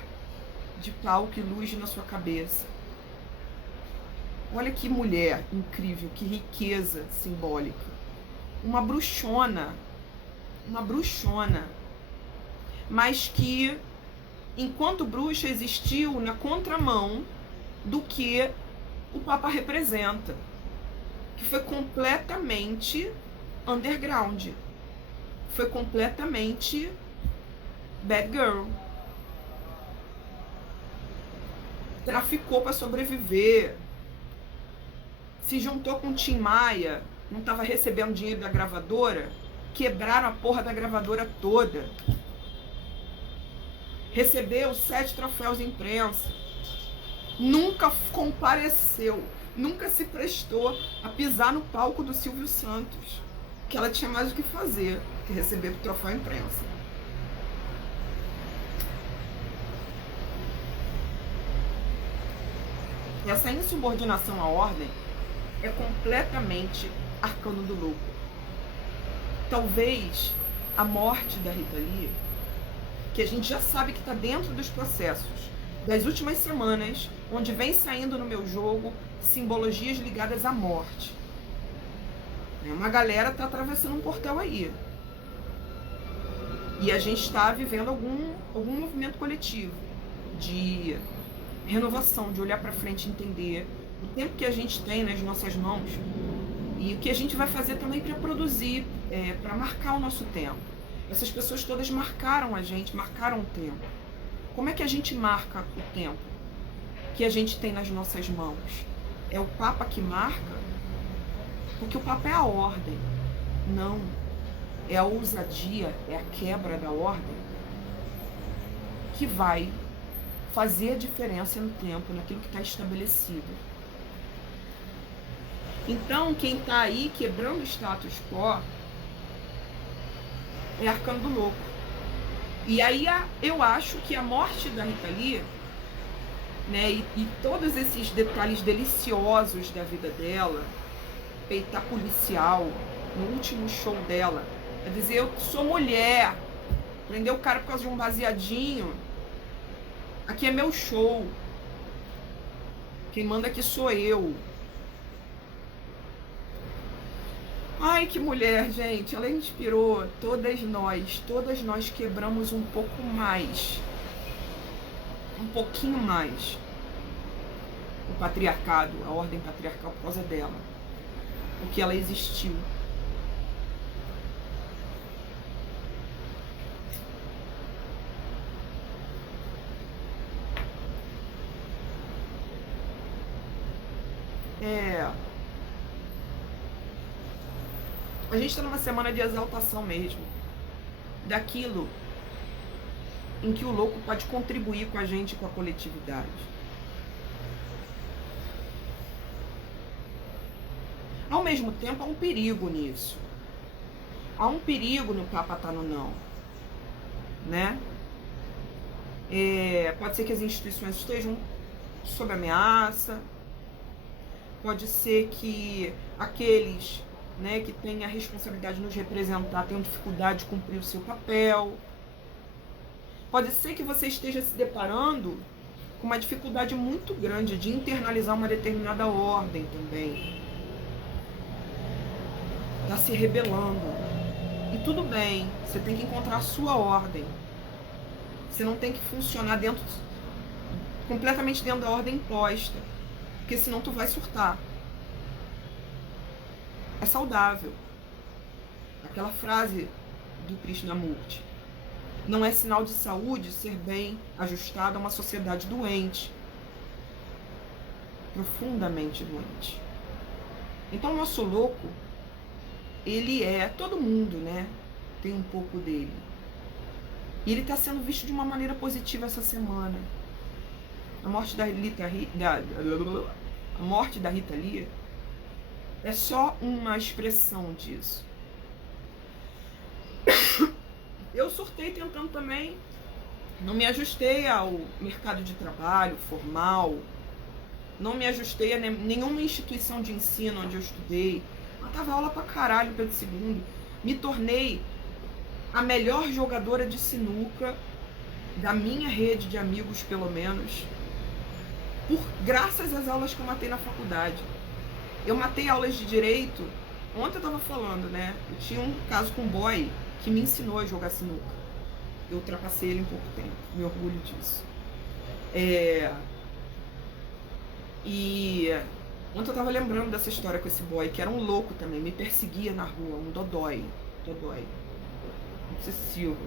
de palco e luz na sua cabeça. Olha que mulher incrível, que riqueza simbólica. Uma bruxona, mas que, enquanto bruxa, existiu na contramão do que o Papa representa, que foi completamente underground, foi completamente bad girl, traficou para sobreviver, se juntou com o Tim Maia, não estava recebendo dinheiro da gravadora, quebraram a porra da gravadora toda, recebeu 7 troféus de imprensa, nunca compareceu, nunca se prestou a pisar no palco do Silvio Santos, que ela tinha mais o que fazer que receber o troféu imprensa. Essa insubordinação à ordem é completamente arcano do louco. Talvez a morte da Rita Lee, que a gente já sabe que está dentro dos processos das últimas semanas, onde vem saindo no meu jogo simbologias ligadas à morte. Uma galera está atravessando um portal aí. E a gente está vivendo algum movimento coletivo de renovação, de olhar para frente e entender o tempo que a gente tem nas nossas mãos e o que a gente vai fazer também para produzir, para marcar o nosso tempo. Essas pessoas todas marcaram a gente, marcaram o tempo. Como é que a gente marca o tempo que a gente tem nas nossas mãos? É o Papa que marca? Porque o Papa é a ordem. Não. É a ousadia, é a quebra da ordem que vai fazer a diferença no tempo, naquilo que está estabelecido. Então, quem está aí quebrando o status quo é arcano do louco. E aí eu acho que a morte da Rita Lee, né, e todos esses detalhes deliciosos da vida dela, peitar policial no último show dela, é dizer, eu sou mulher, prendeu o cara por causa de um baseadinho, aqui é meu show, quem manda aqui sou eu. Ai, que mulher, gente. Ela inspirou todas nós quebramos um pouco mais, um pouquinho mais, o patriarcado, a ordem patriarcal por causa dela, porque ela existiu. A gente está numa semana de exaltação mesmo, daquilo em que o louco pode contribuir com a gente, com a coletividade. Ao mesmo tempo, há um perigo nisso. Há um perigo no Papa tá no não, né? Pode ser que as instituições estejam sob ameaça, pode ser que aqueles, né, que têm a responsabilidade de nos representar tenham dificuldade de cumprir o seu papel. Pode ser que você esteja se deparando com uma dificuldade muito grande de internalizar uma determinada ordem também. Está se rebelando. E tudo bem, você tem que encontrar a sua ordem. Você não tem que funcionar completamente dentro da ordem imposta, porque senão tu vai surtar. É saudável. Aquela frase do Krishnamurti: não é sinal de saúde ser bem ajustado a uma sociedade doente, profundamente doente. Então o nosso louco, ele todo mundo, né, tem um pouco dele. E ele está sendo visto de uma maneira positiva essa semana. A morte da Rita Lee é só uma expressão disso. Eu surtei tentando também, não me ajustei ao mercado de trabalho formal, não me ajustei a nenhuma instituição de ensino onde eu estudei, matava aula pra caralho Pedro II, me tornei a melhor jogadora de sinuca da minha rede de amigos, pelo menos, graças às aulas que eu matei na faculdade. Eu matei aulas de direito. Ontem eu tava falando, né? Eu tinha um caso com um boy que me ensinou a jogar sinuca. Eu ultrapassei ele em pouco tempo. Me orgulho disso. E ontem eu tava lembrando dessa história com esse boy, que era um louco também. Me perseguia na rua, um dodói. Obsessivo.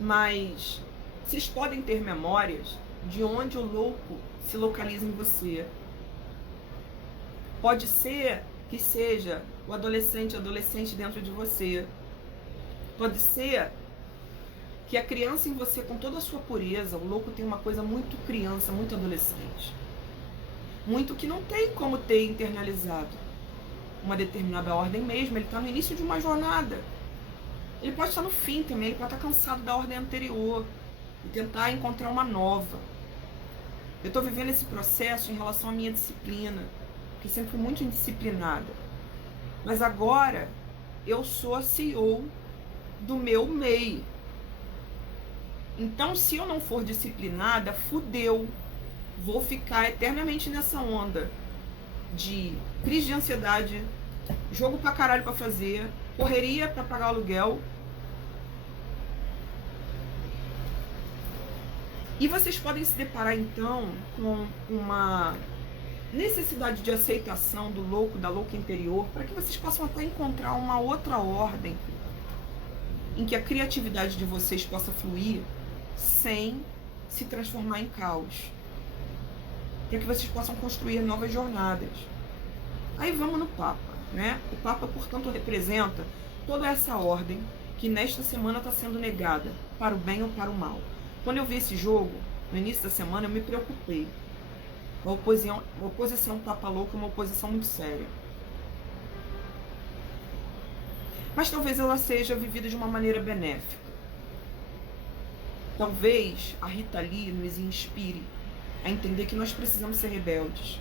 Mas vocês podem ter memórias de onde o louco se localiza em você. Pode ser que seja o adolescente dentro de você. Pode ser que a criança em você, com toda a sua pureza, o louco tem uma coisa muito criança, muito adolescente. Muito que não tem como ter internalizado uma determinada ordem mesmo. Ele está no início de uma jornada. Ele pode estar no fim também, ele pode estar cansado da ordem anterior e tentar encontrar uma nova. Eu estou vivendo esse processo em relação à minha disciplina, que sempre fui muito indisciplinada. Mas agora eu sou a CEO do meu MEI. Então, se eu não for disciplinada, fudeu. Vou ficar eternamente nessa onda de crise de ansiedade, jogo pra caralho pra fazer, correria pra pagar aluguel. E vocês podem se deparar então com uma necessidade de aceitação do louco, da louca interior, para que vocês possam até encontrar uma outra ordem em que a criatividade de vocês possa fluir sem se transformar em caos, para que vocês possam construir novas jornadas. Aí vamos no Papa, né? O Papa, portanto, representa toda essa ordem que nesta semana está sendo negada, para o bem ou para o mal. Quando eu vi esse jogo, no início da semana, eu me preocupei. A oposição Papa louco é uma oposição muito séria. Mas talvez ela seja vivida de uma maneira benéfica. Talvez a Rita Lee nos inspire a entender que nós precisamos ser rebeldes.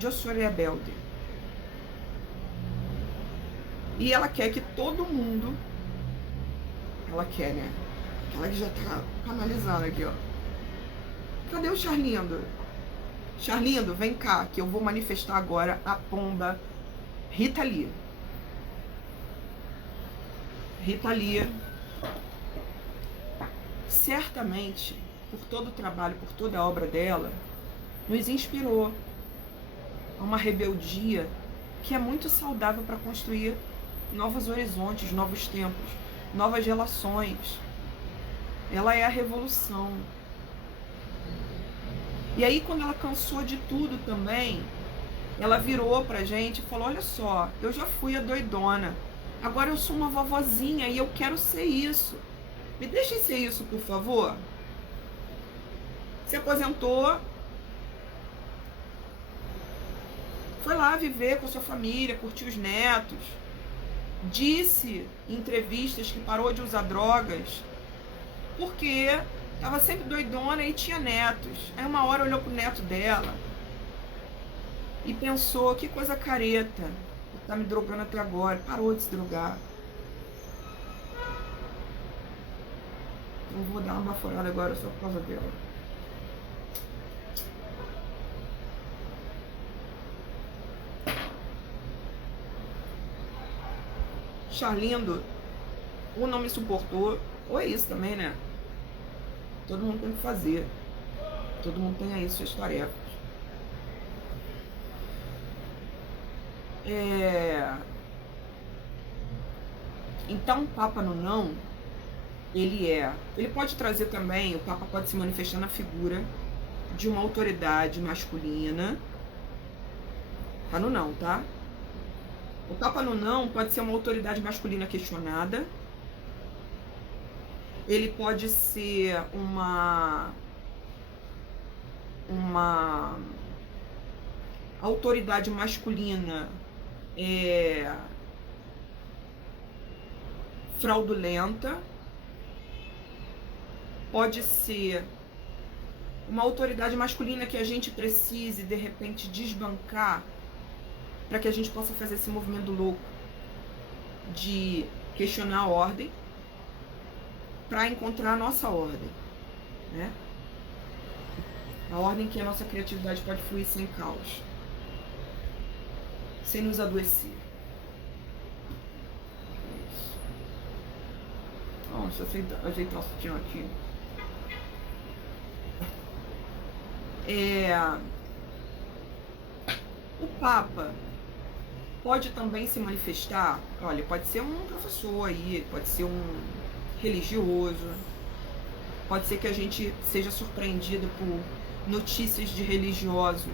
Eu sou rebelde. E ela quer que todo mundo... Ela quer, né? Aquela que já tá canalizando aqui, ó. Cadê o Charlindo? Charlindo, vem cá, que eu vou manifestar agora a pomba Rita Lee. Rita Lee, certamente, por todo o trabalho, por toda a obra dela, nos inspirou a uma rebeldia que é muito saudável para construir novos horizontes, novos tempos, novas relações. Ela é a revolução. E aí, quando ela cansou de tudo também, ela virou pra gente e falou: olha só, eu já fui a doidona, agora eu sou uma vovozinha e eu quero ser isso. Me deixem ser isso, por favor. Se aposentou, foi lá viver com a sua família, curtir os netos. Disse em entrevistas que parou de usar drogas porque estava sempre doidona e tinha netos. Aí uma hora olhou pro neto dela e pensou: que coisa careta, tá me drogando até agora. Parou de se drogar. Eu vou dar uma baforada agora só por causa dela. Charlindo, ou não me suportou, ou é isso também, né? Todo mundo tem que fazer. Todo mundo tem aí suas tarefas. Então, o Papa no não, ele pode trazer também, o Papa pode se manifestar na figura de uma autoridade masculina. Tá no não, tá? O Papa no não pode ser uma autoridade masculina questionada. Ele pode ser uma autoridade masculina fraudulenta. Pode ser uma autoridade masculina que a gente precise, de repente, desbancar para que a gente possa fazer esse movimento louco de questionar a ordem para encontrar a nossa ordem, né? A ordem que a nossa criatividade pode fluir sem caos, sem nos adoecer. Nossa, ajeitar o sutiã aqui. O Papa pode também se manifestar, olha, pode ser um professor aí, pode ser um religioso, pode ser que a gente seja surpreendido por notícias de religiosos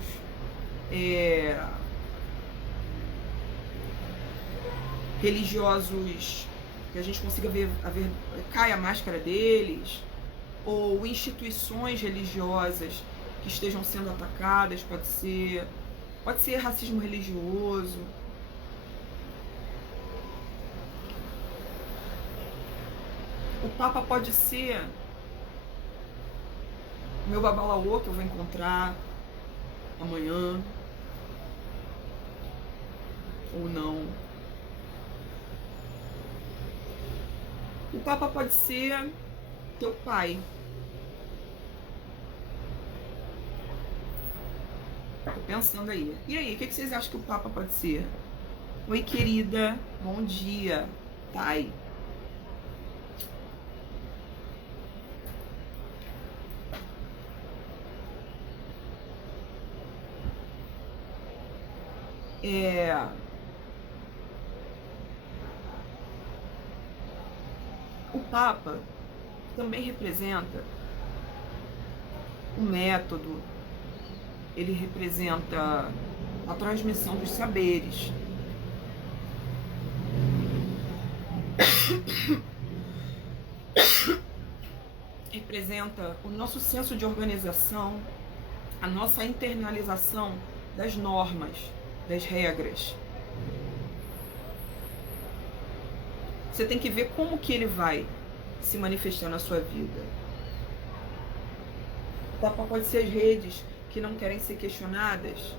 que a gente consiga ver, cai a máscara deles, ou instituições religiosas que estejam sendo atacadas, pode ser racismo religioso. O Papa pode ser o meu babalaô que eu vou encontrar amanhã, ou não. O Papa pode ser teu pai. Tô pensando aí. E aí, o que vocês acham que o Papa pode ser? Oi, querida. Bom dia. Thay. O Papa também representa um método, ele representa a transmissão dos saberes. Representa o nosso senso de organização, a nossa internalização das normas, das regras. Você tem que ver como que ele vai se manifestar na sua vida. O Papa pode ser as redes que não querem ser questionadas?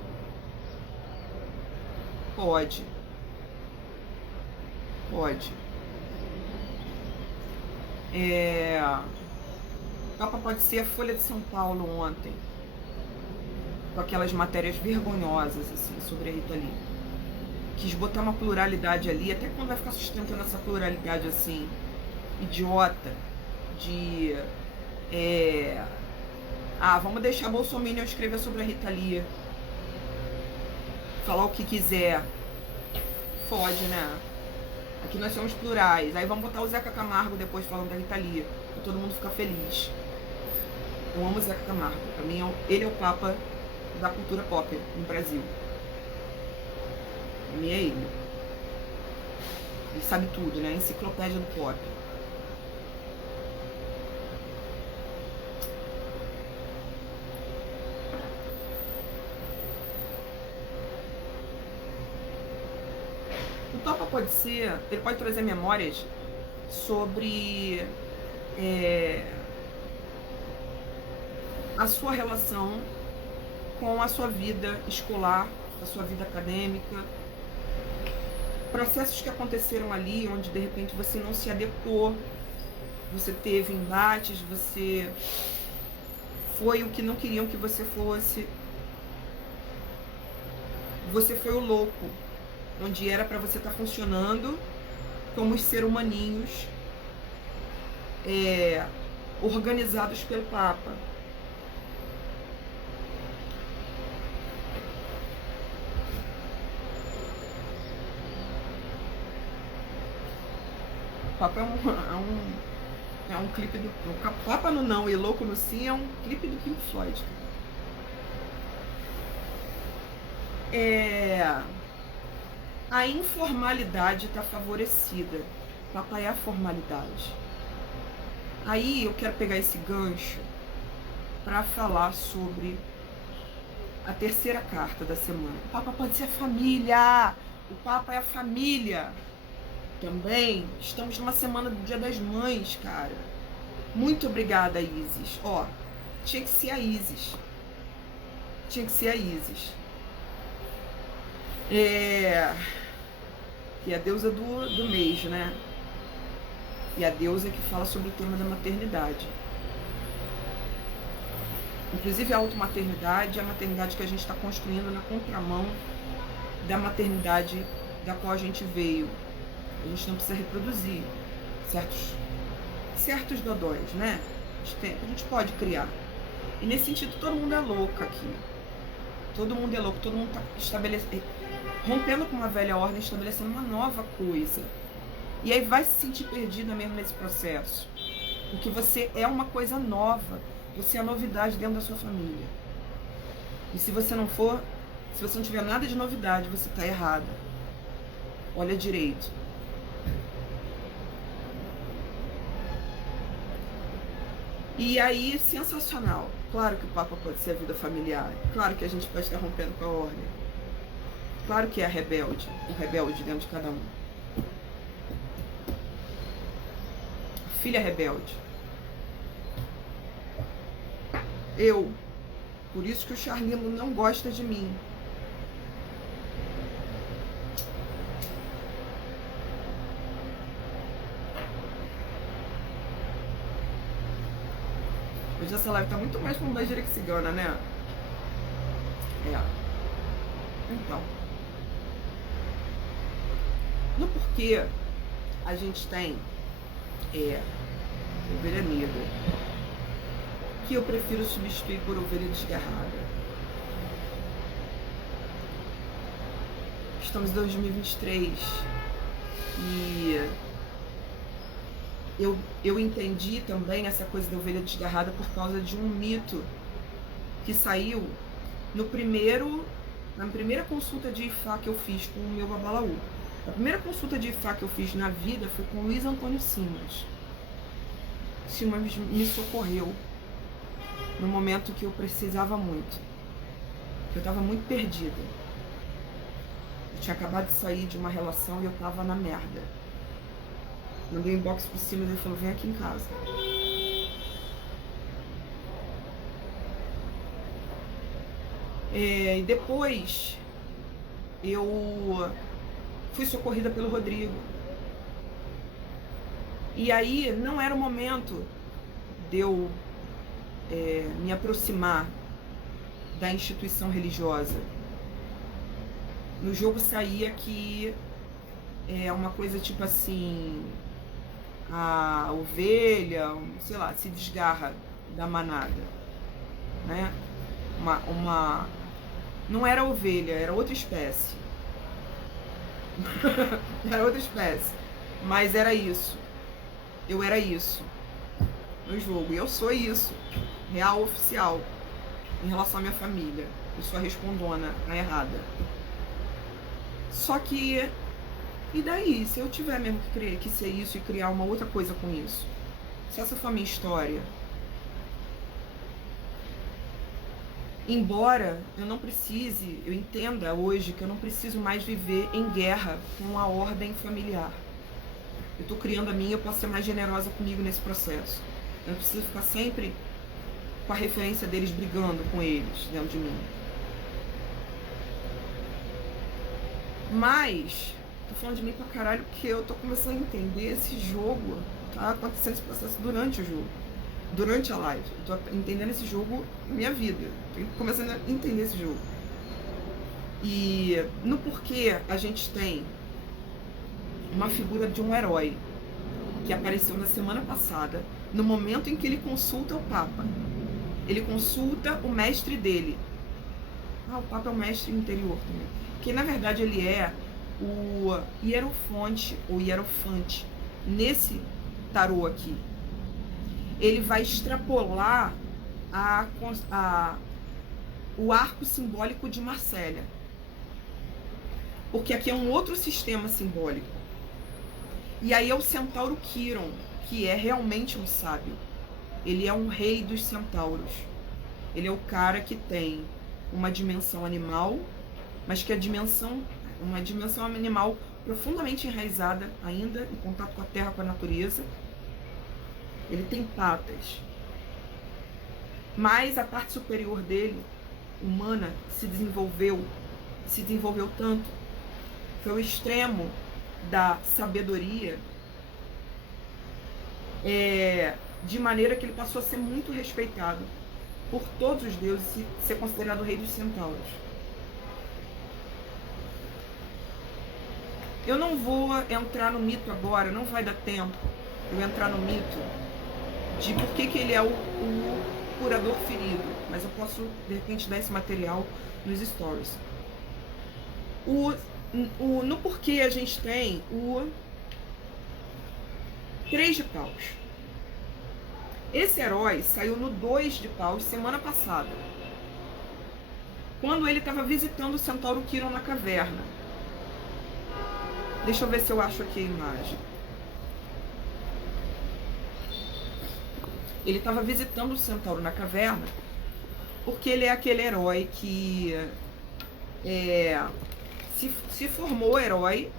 Pode. Papa pode ser a Folha de São Paulo ontem, com aquelas matérias vergonhosas, assim, sobre a Rita Lee. Quis botar uma pluralidade ali, até quando vai ficar sustentando essa pluralidade, assim, idiota, de... vamos deixar Bolsonaro escrever sobre a Rita Lee, falar o que quiser. Fode, né? Aqui nós somos plurais. Aí vamos botar o Zeca Camargo depois falando da Rita Lee, pra todo mundo ficar feliz. Eu amo o Zeca Camargo. Pra mim, ele é o papa da cultura pop no Brasil. Pra mim é ele. Ele sabe tudo, né? Enciclopédia do pop. O Papa pode ser... Ele pode trazer memórias sobre... a sua relação com a sua vida escolar, a sua vida acadêmica, processos que aconteceram ali, onde de repente você não se adequou, você teve embates, você foi o que não queriam que você fosse, você foi o louco, onde era para você estar funcionando como os seres humaninhos organizados pelo Papa. O Papa é um clipe do... Papa no não e louco no sim é um clipe do Pink Floyd. A informalidade está favorecida. O Papa é a formalidade. Aí eu quero pegar esse gancho para falar sobre a terceira carta da semana. O Papa pode ser a família. O Papa é a família. Também estamos numa semana do Dia das Mães, cara. Muito obrigada, Isis. Ó, tinha que ser a Isis. Tinha que ser a Isis. Que é a deusa do mês, né? E a deusa que fala sobre o tema da maternidade. Inclusive a automaternidade é a maternidade que a gente está construindo na contramão da maternidade da qual a gente veio. A gente não precisa reproduzir certos dodóis, né? A gente pode criar. E nesse sentido, todo mundo é louco aqui. Todo mundo é louco, todo mundo está rompendo com uma velha ordem, estabelecendo uma nova coisa. E aí vai se sentir perdida mesmo nesse processo. Porque você é uma coisa nova. Você é a novidade dentro da sua família. E se você não tiver nada de novidade, você está errada. Olha direito. E aí, sensacional. Claro que o Papa pode ser a vida familiar. Claro que a gente pode estar rompendo com a ordem. Claro que é o rebelde dentro de cada um. A filha rebelde. Por isso que o Charlino não gosta de mim. Hoje essa live tá muito mais bombageira que cigana, né? Então. No porquê a gente tem ovelha negra, que eu prefiro substituir por ovelha desgarrada. Estamos em 2023 e eu entendi também essa coisa da ovelha desgarrada por causa de um mito que saiu na primeira consulta de Ifá que eu fiz com o meu babalaú. A primeira consulta de Ifá que eu fiz na vida foi com o Luiz Antônio Simas. Simas me socorreu no momento que eu precisava muito. Eu estava muito perdida. Eu tinha acabado de sair de uma relação e eu estava na merda. Mandei um inbox por cima e ele falou, vem aqui em casa. E depois eu fui socorrida pelo Rodrigo. E aí não era o momento de eu me aproximar da instituição religiosa. No jogo saía que é uma coisa tipo assim, a ovelha, sei lá, se desgarra da manada, né? Não era ovelha, era outra espécie. Era outra espécie. Mas era isso. Eu era isso no jogo. E eu sou isso. Real, oficial. Em relação à minha família. Eu sou a respondona, a errada. Só que... E daí? Se eu tiver mesmo que ser isso e criar uma outra coisa com isso? Se essa for a minha história... Embora eu não precise, eu entenda hoje que eu não preciso mais viver em guerra com a ordem familiar. Eu estou criando a minha, eu posso ser mais generosa comigo nesse processo. Eu não preciso ficar sempre com a referência deles brigando com eles dentro de mim. Mas, tô falando de mim pra caralho porque eu tô começando a entender esse jogo. Tá acontecendo esse processo durante o jogo. Durante a live. Eu tô entendendo esse jogo na minha vida. Tô começando a entender esse jogo. E no porquê a gente tem uma figura de um herói que apareceu na semana passada, no momento em que ele consulta o Papa. Ele consulta o mestre dele. O Papa é o mestre interior também. Que na verdade ele é o hierofonte ou hierofante nesse tarô aqui. Ele vai extrapolar o arco simbólico de Marsella. Porque aqui é um outro sistema simbólico. E aí é o centauro Quiron, que é realmente um sábio. Ele é um rei dos centauros. Ele é o cara que tem uma dimensão animal, mas que uma dimensão animal profundamente enraizada ainda, em contato com a terra, com a natureza. Ele tem patas. Mas a parte superior dele, humana, se desenvolveu tanto. Foi o extremo da sabedoria, de maneira que ele passou a ser muito respeitado por todos os deuses e ser considerado o rei dos centauros. Eu não vou entrar no mito agora, não vai dar tempo eu entrar no mito de por que ele é o curador ferido, mas eu posso de repente dar esse material nos stories. No porquê a gente tem o 3 de paus. Esse herói saiu no 2 de paus semana passada, quando ele estava visitando o centauro Quiron na caverna. Deixa eu ver se eu acho aqui a imagem. Ele estava visitando o centauro na caverna porque ele é aquele herói que se formou herói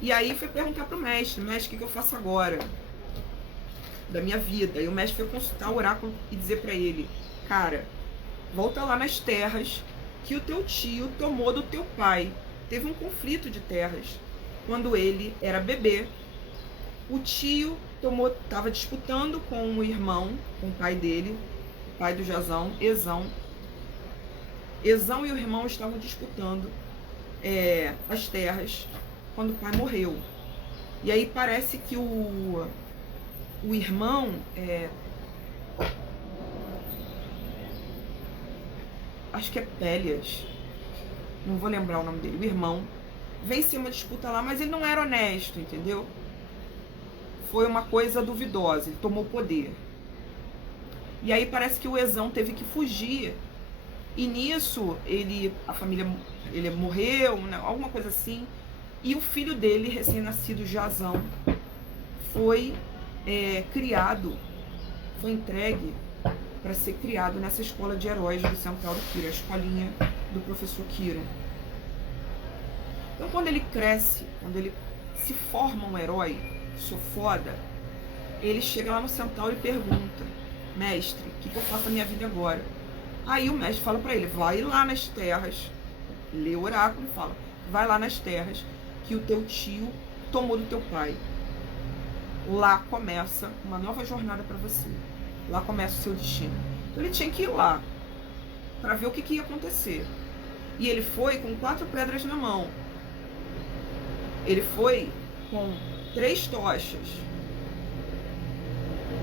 e aí foi perguntar pro mestre, o que eu faço agora da minha vida? E o mestre foi consultar o oráculo e dizer para ele, cara, volta lá nas terras que o teu tio tomou do teu pai. Teve um conflito de terras quando ele era bebê. O tio estava disputando com o irmão, com o pai dele, o pai do Jazão, Ezão. Ezão e o irmão estavam disputando as terras quando o pai morreu. E aí parece que o irmão, acho que é Pélias, não vou lembrar o nome dele, o irmão, venceu uma disputa lá, mas ele não era honesto, entendeu? Foi uma coisa duvidosa, ele tomou poder. E aí parece que o Ezão teve que fugir. E nisso, ele morreu, né, alguma coisa assim. E o filho dele, recém-nascido, Jazão, foi criado, foi entregue para ser criado nessa escola de heróis do Centauro Quiron, a escolinha do professor Quiron. Então quando ele cresce, quando ele se forma um herói, sou foda, ele chega lá no Centauro e pergunta, mestre, o que eu faço na minha vida agora? Aí o mestre fala pra ele, vai lá nas terras, lê o oráculo e fala, vai lá nas terras que o teu tio tomou do teu pai. Lá começa uma nova jornada para você. Lá começa o seu destino. Então ele tinha que ir lá para ver o que ia acontecer. E ele foi com 4 pedras na mão. Ele foi com 3 tochas.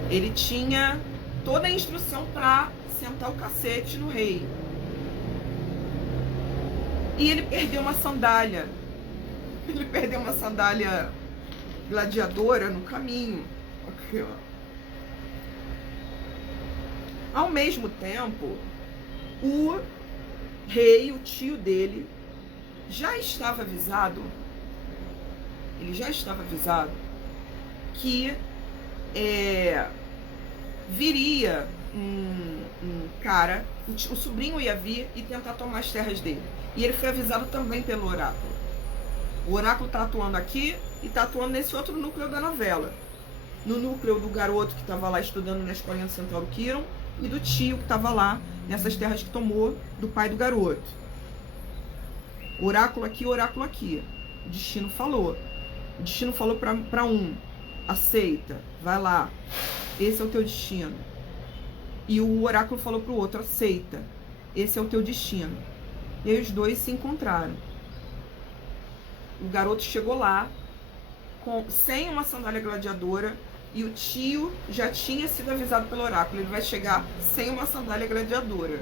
Ele tinha toda a instrução para sentar o cacete no rei. E ele perdeu uma sandália. Ele perdeu uma sandália gladiadora no caminho. Aqui, ó. Ao mesmo tempo, o rei, o tio dele, já estava avisado. Ele já estava avisado que viria um cara, o sobrinho ia vir e tentar tomar as terras dele. E ele foi avisado também pelo oráculo. O oráculo está atuando aqui e está atuando nesse outro núcleo da novela. No núcleo do garoto que estava lá estudando na escolinha do Centauro Quiron e do tio que estava lá nessas terras que tomou do pai do garoto. Oráculo aqui, oráculo aqui. O destino falou. O destino falou para um: aceita, vai lá, esse é o teu destino. E o oráculo falou para o outro: aceita, esse é o teu destino. E aí os dois se encontraram. O garoto chegou lá sem uma sandália gladiadora e o tio já tinha sido avisado pelo oráculo: ele vai chegar sem uma sandália gladiadora.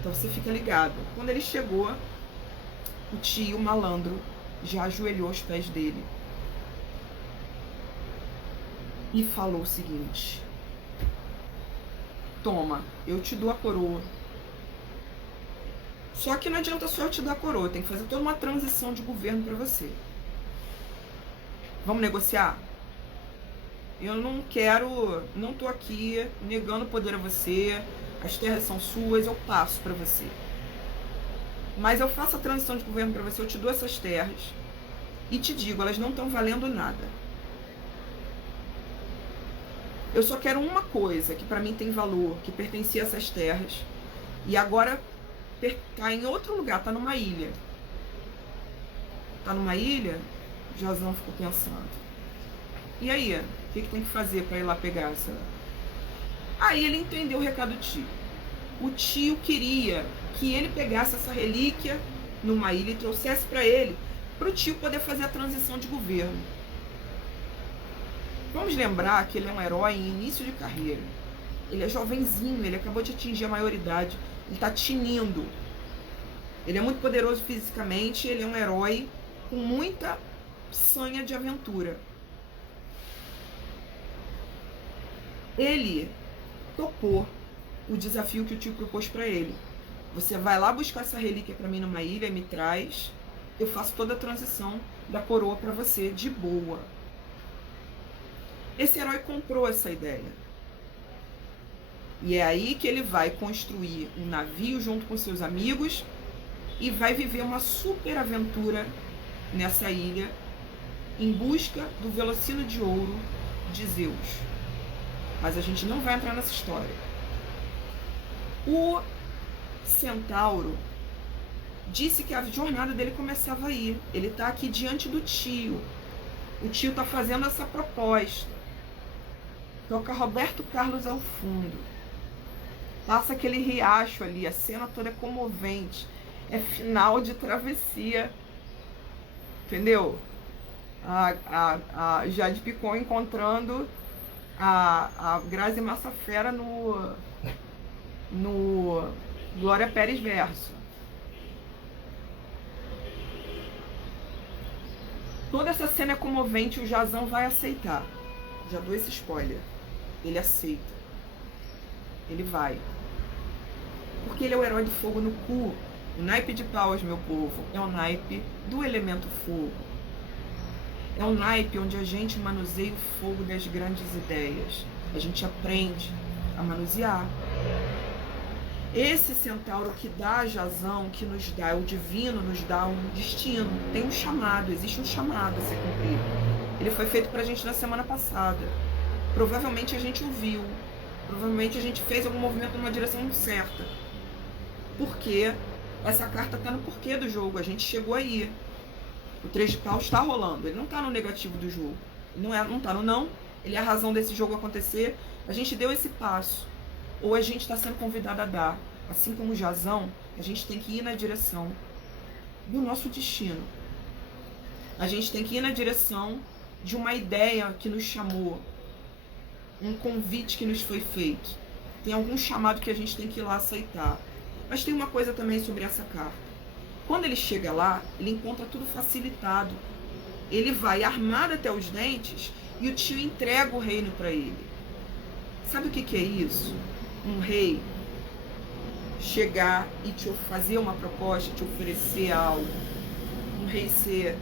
Então você fica ligado. Quando ele chegou, o tio malandro já ajoelhou aos pés dele e falou o seguinte: toma, eu te dou a coroa. Só que não adianta só eu te dar a coroa, tem que fazer toda uma transição de governo para você. Vamos negociar? Eu não quero, não tô aqui negando poder a você, as terras são suas, eu passo para você. Mas eu faço a transição de governo para você, eu te dou essas terras e te digo, elas não estão valendo nada. Eu só quero uma coisa que para mim tem valor, que pertencia a essas terras, e agora tá em outro lugar, tá numa ilha. Tá numa ilha? Jazão ficou pensando. E aí, o que tem que fazer para ir lá pegar essa? Aí ele entendeu o recado do tio. O tio queria que ele pegasse essa relíquia numa ilha e trouxesse para ele, para o tio poder fazer a transição de governo. Vamos lembrar que ele é um herói em início de carreira. Ele é jovenzinho, ele acabou de atingir a maioridade. Ele está tinindo. Ele é muito poderoso fisicamente, ele é um herói com muita sanha de aventura. Ele topou o desafio que o tio propôs para ele. Você vai lá buscar essa relíquia para mim numa ilha, me traz, eu faço toda a transição da coroa para você de boa. Esse herói comprou essa ideia. E é aí que ele vai construir um navio junto com seus amigos e vai viver uma super aventura nessa ilha em busca do velocino de ouro de Zeus. Mas a gente não vai entrar nessa história. O Centauro disse que a jornada dele começava aí. Ele está aqui diante do tio. O tio está fazendo essa proposta. Toca Roberto Carlos ao fundo. Passa aquele riacho ali, a cena toda é comovente. É final de travessia. Entendeu? A Jade Picon encontrando a Grazi Massafera no Glória Pérez verso. Toda essa cena é comovente, o Jazão vai aceitar. Já dou esse spoiler. Ele aceita. Ele vai. Porque ele é o herói do fogo no cu. O naipe de paus, meu povo, é o naipe do elemento fogo. É um naipe onde a gente manuseia o fogo das grandes ideias. A gente aprende a manusear. Esse centauro que dá a Jazão, que nos dá, o divino nos dá um destino. Tem um chamado, existe um chamado a ser cumprido. Ele foi feito pra gente na semana passada. Provavelmente a gente ouviu. Provavelmente a gente fez algum movimento numa direção certa. Porque essa carta tá no porquê do jogo. A gente chegou aí. O 3 de paus está rolando. Ele não tá no negativo do jogo. Ele não tá no não. Ele é a razão desse jogo acontecer. A gente deu esse passo. ou a gente está sendo convidado a dar. Assim como o Jazão, a gente tem que ir na direção do nosso destino. A gente tem que ir na direção de uma ideia que nos chamou, um convite que nos foi feito. Tem algum chamado que a gente tem que ir lá aceitar. Mas tem uma coisa também sobre essa carta. Quando ele chega lá, ele encontra tudo facilitado. Ele vai armado até os dentes e o tio entrega o reino para ele. Sabe o que é isso? Um rei chegar e te fazer uma proposta, te oferecer algo. Um rei ser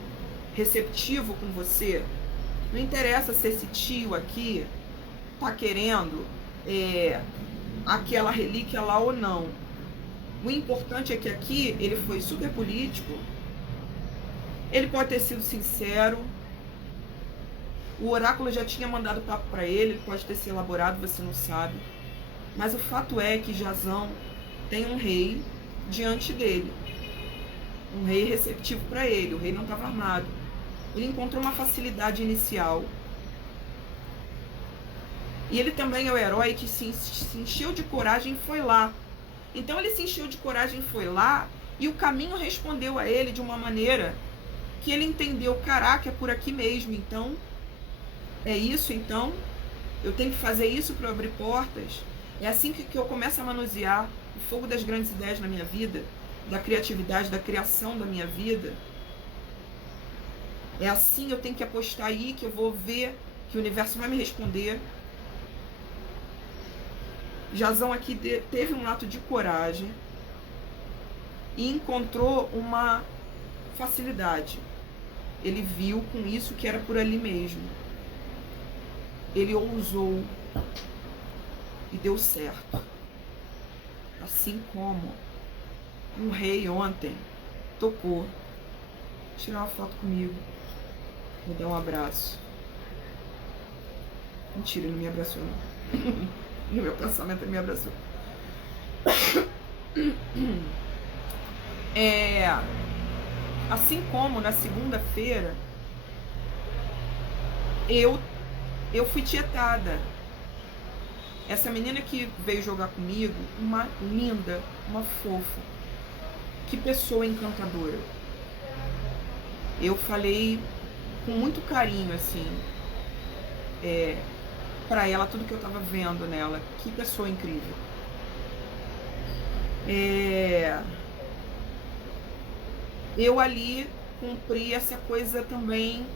receptivo com você. Não interessa se esse tio aqui tá querendo aquela relíquia lá ou não. O importante é que aqui ele foi super político, ele pode ter sido sincero, o oráculo já tinha mandado papo para ele pode ter se elaborado, você não sabe. Mas o fato é que Jazão tem um rei diante dele, um rei receptivo para ele, o rei não estava armado. Ele encontrou uma facilidade inicial. E ele também é o herói que se encheu de coragem e foi lá. Então ele se encheu de coragem e foi lá, e o caminho respondeu a ele de uma maneira que ele entendeu, caraca, é por aqui mesmo, então é isso, então eu tenho que fazer isso para abrir portas. É assim que eu começo a manusear o fogo das grandes ideias na minha vida, da criatividade, da criação da minha vida. É assim, eu tenho que apostar aí, que eu vou ver que o universo vai me responder. Jazão aqui teve um ato de coragem e encontrou uma facilidade. Ele viu com isso que era por ali mesmo. Ele ousou e deu certo. Assim como um rei ontem tocou, tirar uma foto comigo, me dar um abraço. Mentira, ele não me abraçou não. No meu pensamento ele me abraçou. Assim como na segunda-feira eu fui tietada. Essa menina que veio jogar comigo, uma linda, uma fofa, que pessoa encantadora. Eu falei com muito carinho assim, para ela tudo que eu tava vendo nela. Que pessoa incrível. Eu ali cumpri essa coisa também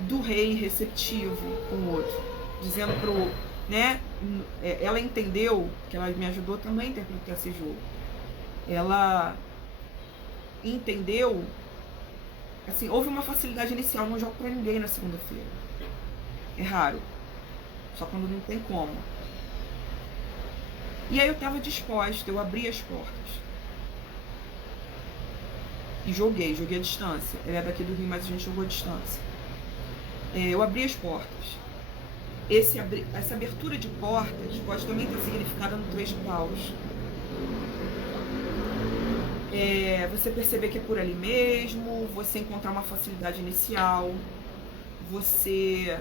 do rei receptivo com o outro, dizendo pro, né, ela entendeu, que ela me ajudou também a interpretar esse jogo. Ela entendeu, assim, houve uma facilidade inicial, não jogo pra ninguém na segunda-feira. É raro. Só quando não tem como. E aí eu estava disposta, eu abri as portas. E joguei à distância. Ele é daqui do Rio, mas a gente jogou à distância. Eu abri as portas. Essa abertura de portas pode também ter significado no 3 de paus. Você perceber que é por ali mesmo, você encontrar uma facilidade inicial, você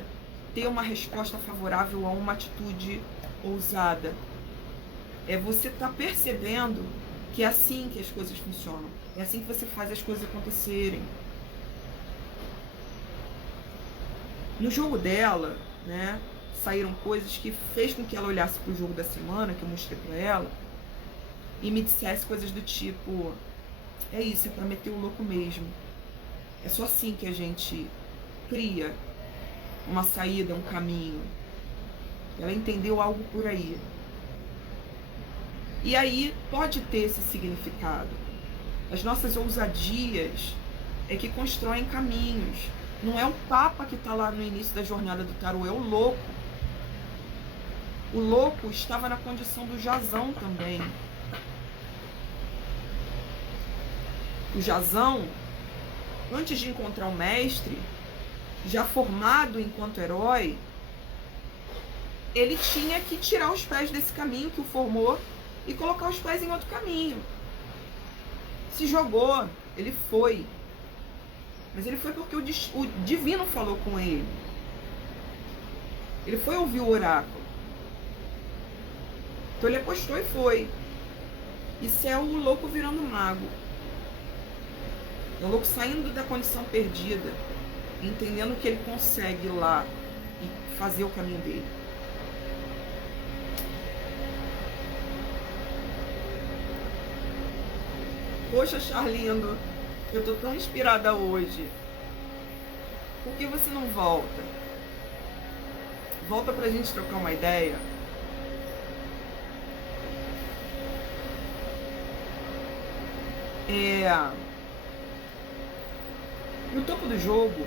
ter uma resposta favorável a uma atitude ousada. Você tá percebendo que é assim que as coisas funcionam. É assim que você faz as coisas acontecerem. No jogo dela, né, saíram coisas que fez com que ela olhasse pro jogo da semana, que eu mostrei pra ela, e me dissesse coisas do tipo, é isso, é pra meter o louco mesmo. É só assim que a gente cria uma saída, um caminho. Ela entendeu algo por aí. E aí pode ter esse significado. As nossas ousadias é que constroem caminhos. Não é o Papa que está lá no início da jornada do tarô, é o louco. O louco estava na condição do Jazão também. O Jazão, antes de encontrar o mestre, já formado enquanto herói, ele tinha que tirar os pés desse caminho que o formou e colocar os pés em outro caminho. Se jogou, ele foi. Mas ele foi porque o divino falou com ele. Ele foi ouvir o oráculo. Então ele apostou e foi. Isso é o louco virando mago. É o louco saindo da condição perdida, entendendo que ele consegue ir lá e fazer o caminho dele. Poxa, Charlindo, eu tô tão inspirada hoje. Por que você não volta? Volta pra gente trocar uma ideia. No topo do jogo,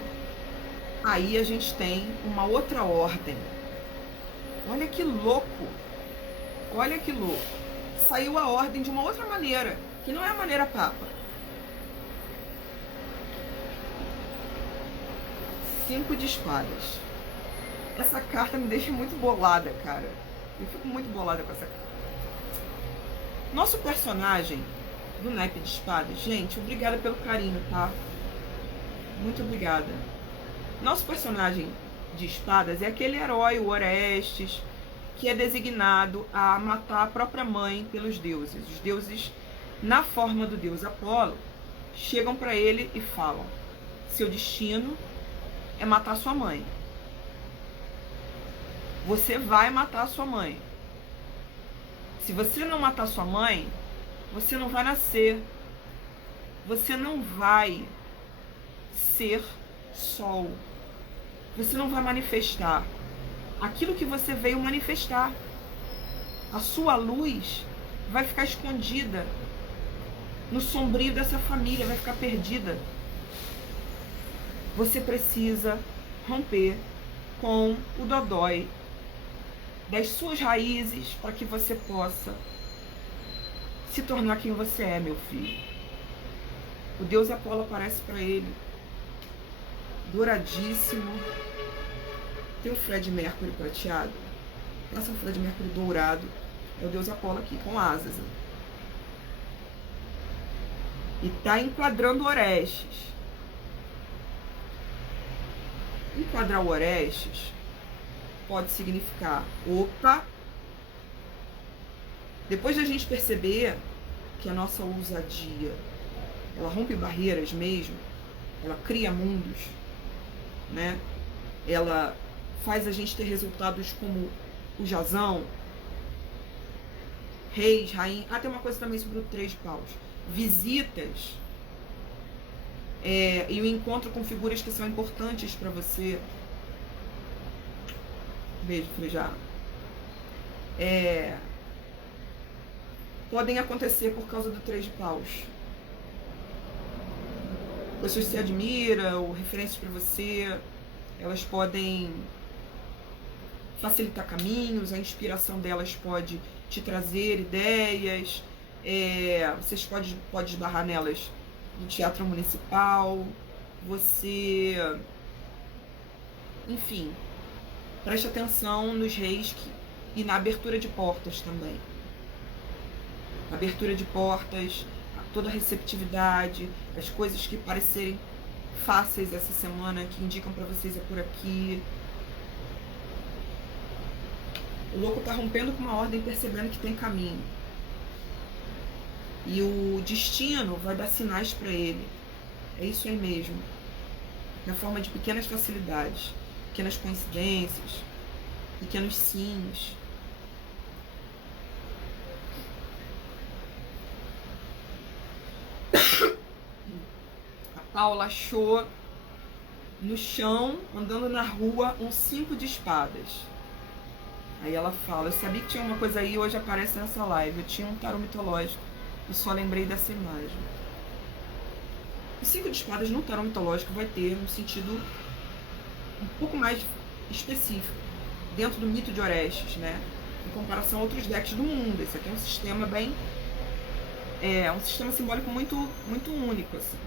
aí a gente tem uma outra ordem. Olha que louco! Olha que louco! Saiu a ordem de uma outra maneira, que não é a maneira papa. 5 de espadas. Essa carta me deixa muito bolada, cara. Eu fico muito bolada com essa carta. Nosso personagem do naipe de espadas, gente, obrigada pelo carinho, tá? Muito obrigada. Nosso personagem de espadas é aquele herói, o Orestes, que é designado a matar a própria mãe pelos deuses. Os deuses, na forma do deus Apolo, chegam para ele e falam: seu destino é matar sua mãe. Você vai matar sua mãe. Se você não matar sua mãe, você não vai nascer. Você não vai ser sol. Você não vai manifestar aquilo que você veio manifestar. A sua luz vai ficar escondida no sombrio dessa família, vai ficar perdida. Você precisa romper com o dodói das suas raízes para que você possa se tornar quem você é, meu filho. O deus Apolo aparece para ele, douradíssimo. Tem o Fred Mercury prateado. Passa o Fred Mercury dourado. É o deus Apolo aqui, com asas. E tá enquadrando Orestes. Enquadrar o Orestes pode significar: opa, depois de a gente perceber que a nossa ousadia, ela rompe barreiras mesmo, ela cria mundos, né? Ela faz a gente ter resultados como o Jazão, reis, rainha. Tem uma coisa também sobre o 3 de paus. Visitas e o encontro com figuras que são importantes para você. Beijo, Frejá. Podem acontecer por causa do 3 de paus. Pessoas que você admira ou referências para você, elas podem facilitar caminhos, a inspiração delas pode te trazer ideias, vocês pode esbarrar nelas no teatro municipal, você, enfim, preste atenção nos reis e na abertura de portas também. Abertura de portas, toda a receptividade, as coisas que parecerem fáceis essa semana, que indicam para vocês é por aqui. O louco tá rompendo com uma ordem, percebendo que tem caminho. E o destino vai dar sinais para ele. É isso aí mesmo. Na forma de pequenas facilidades, pequenas coincidências, pequenos sims. A Paula achou no chão, andando na rua, um 5 de espadas. Aí ela fala: eu sabia que tinha uma coisa aí, hoje aparece nessa live. Eu tinha um tarô mitológico e só lembrei dessa imagem. O 5 de espadas no tarô mitológico vai ter um sentido um pouco mais específico, dentro do mito de Orestes, né? Em comparação a outros decks do mundo. Esse aqui é um sistema bem... um sistema simbólico muito, muito único, assim.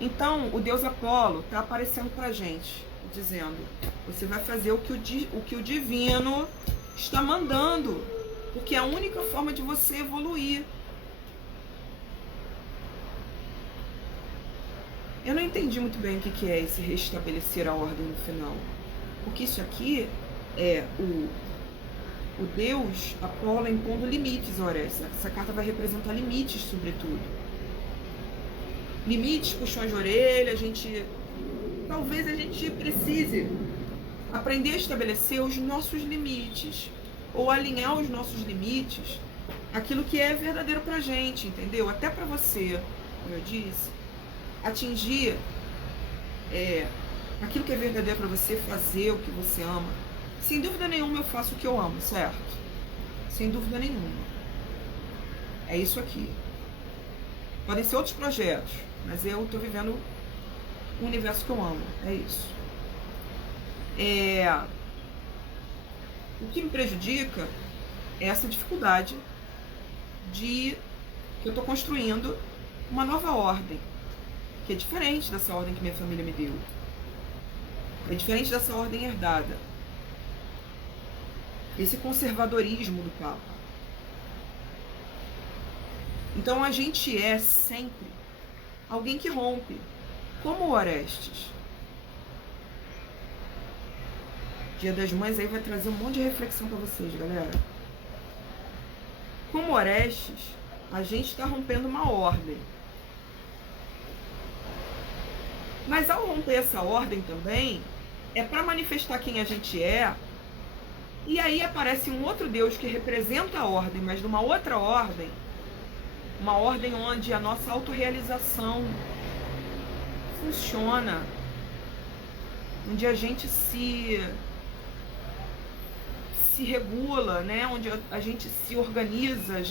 Então, o deus Apolo está aparecendo pra gente, dizendo: você vai fazer o que o divino está mandando, porque é a única forma de você evoluir. Eu não entendi muito bem o que é esse restabelecer a ordem no final, porque isso aqui é o Deus Apolo impondo limites a Orestes. Essa carta vai representar limites, sobretudo. Limites, puxões de orelha, talvez a gente precise aprender a estabelecer os nossos limites, ou alinhar os nossos limites, aquilo que é verdadeiro pra gente, entendeu? Até pra você, como eu disse, atingir aquilo que é verdadeiro pra você, fazer o que você ama. Sem dúvida nenhuma eu faço o que eu amo, certo? Sem dúvida nenhuma. É isso aqui. Podem ser outros projetos, mas eu tô vivendo o universo que eu amo. É isso. O que me prejudica é essa dificuldade que eu tô construindo uma nova ordem, que é diferente dessa ordem que minha família me deu. É diferente dessa ordem herdada. Esse conservadorismo do Papa. Então a gente é sempre alguém que rompe, como o Orestes. Dia das Mães aí vai trazer um monte de reflexão para vocês, galera. Como Orestes, a gente está rompendo uma ordem. Mas ao romper essa ordem também, é para manifestar quem a gente é. E aí aparece um outro Deus que representa a ordem, mas numa outra ordem. Uma ordem onde a nossa autorrealização funciona. Onde a gente se regula, né? Onde a gente se organiza,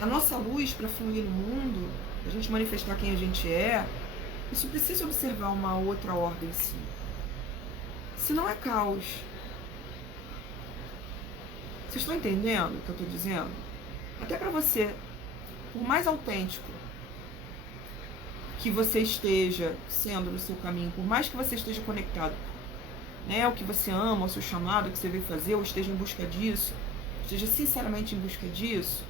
a nossa luz para fluir no mundo, a gente manifestar quem a gente é, isso precisa observar uma outra ordem em si. Senão é caos. Vocês estão entendendo o que eu estou dizendo? Até para você, por mais autêntico que você esteja sendo no seu caminho, por mais que você esteja conectado, né, o que você ama, o seu chamado, o que você veio fazer, ou esteja em busca disso, esteja sinceramente em busca disso,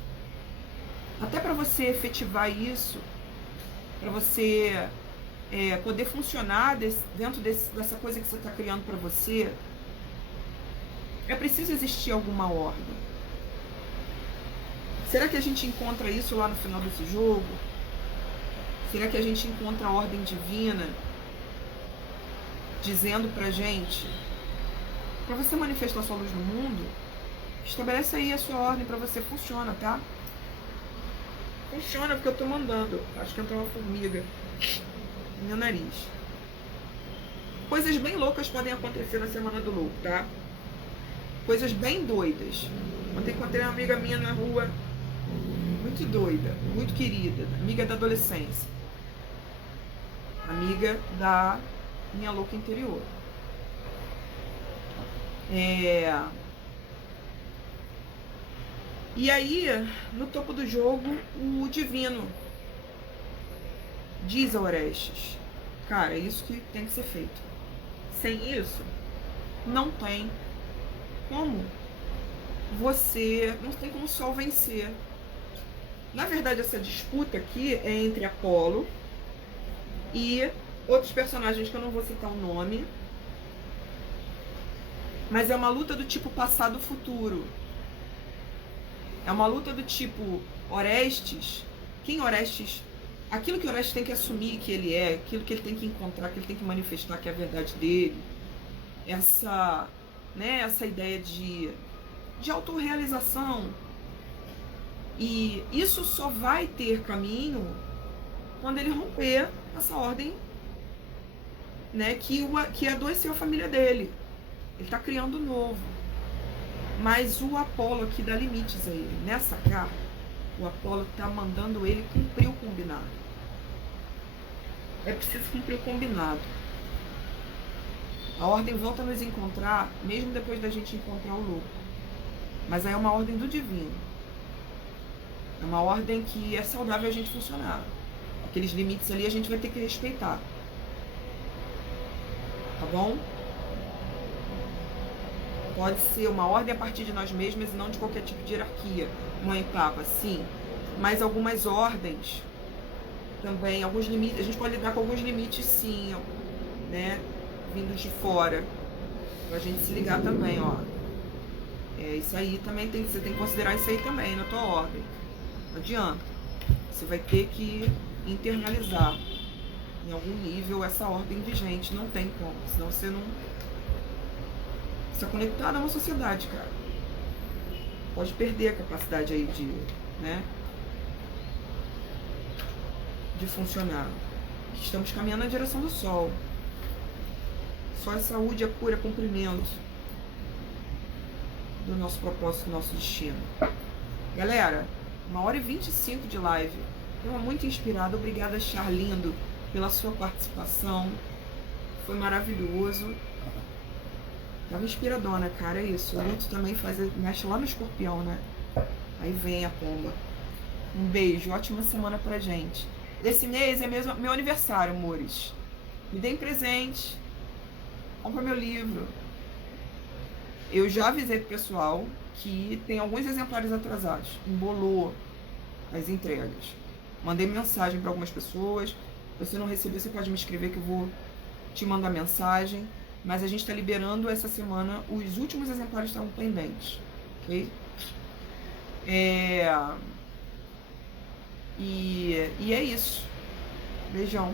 até para você efetivar isso, para você poder funcionar dentro dessa coisa que você está criando para você, é preciso existir alguma ordem. Será que a gente encontra isso lá no final desse jogo? Será que a gente encontra a ordem divina dizendo pra gente, pra você manifestar sua luz no mundo, estabelece aí a sua ordem pra você, funciona, tá? Funciona porque eu tô mandando. Acho que entrou uma formiga no meu nariz. Coisas bem loucas podem acontecer na Semana do Louco, tá? Coisas bem doidas. Ontem encontrei uma amiga minha na rua, muito doida, muito querida, amiga da adolescência. Amiga da minha louca interior. E aí, no topo do jogo, o divino diz a Orestes, cara, é isso que tem que ser feito. Sem isso, não tem como o sol vencer. Na verdade, essa disputa aqui é entre Apolo e outros personagens que eu não vou citar o nome, mas é uma luta do tipo passado-futuro. É uma luta do tipo Orestes. Aquilo que Orestes tem que assumir que ele é, aquilo que ele tem que encontrar, que ele tem que manifestar que é a verdade dele. Essa ideia de autorrealização. E isso só vai ter caminho quando ele romper essa ordem, né, que adoeceu a família dele. Ele está criando novo. Mas o Apolo aqui dá limites a ele. Nessa carta, o Apolo está mandando ele cumprir o combinado. É preciso cumprir o combinado. A ordem volta a nos encontrar, mesmo depois da gente encontrar o louco. Mas aí é uma ordem do divino. É uma ordem que é saudável a gente funcionar. Aqueles limites ali a gente vai ter que respeitar. Tá bom? Pode ser uma ordem a partir de nós mesmos e não de qualquer tipo de hierarquia. Mãe e Papa, sim. Mas algumas ordens também, alguns limites, a gente pode lidar com alguns limites, sim, né? Vindos de fora. Pra gente se ligar também, ó. Isso aí também você tem que considerar isso aí também na tua ordem. Não adianta. Você vai ter que internalizar em algum nível essa ordem vigente. Não tem como. Senão você não... Você está conectado a uma sociedade, cara. Pode perder a capacidade aí de, né, de funcionar. Estamos caminhando na direção do sol. Só a saúde, a cura, cumprimento do nosso propósito, do nosso destino. Galera, 1h25 de live. Eu muito inspirada. Obrigada, Charlindo, pela sua participação. Foi maravilhoso. Tava inspiradona, cara. É isso. O luto também mexe lá no escorpião, né? Aí vem a pomba. Um beijo. Ótima semana pra gente. Esse mês é meu aniversário, amores. Me deem presente. Compra meu livro. Eu já avisei pro pessoal que tem alguns exemplares atrasados. Embolou as entregas. Mandei mensagem para algumas pessoas. Se você não recebeu, você pode me escrever que eu vou te mandar mensagem. Mas a gente está liberando essa semana. Os últimos exemplares estavam pendentes. Ok? E é isso. Beijão.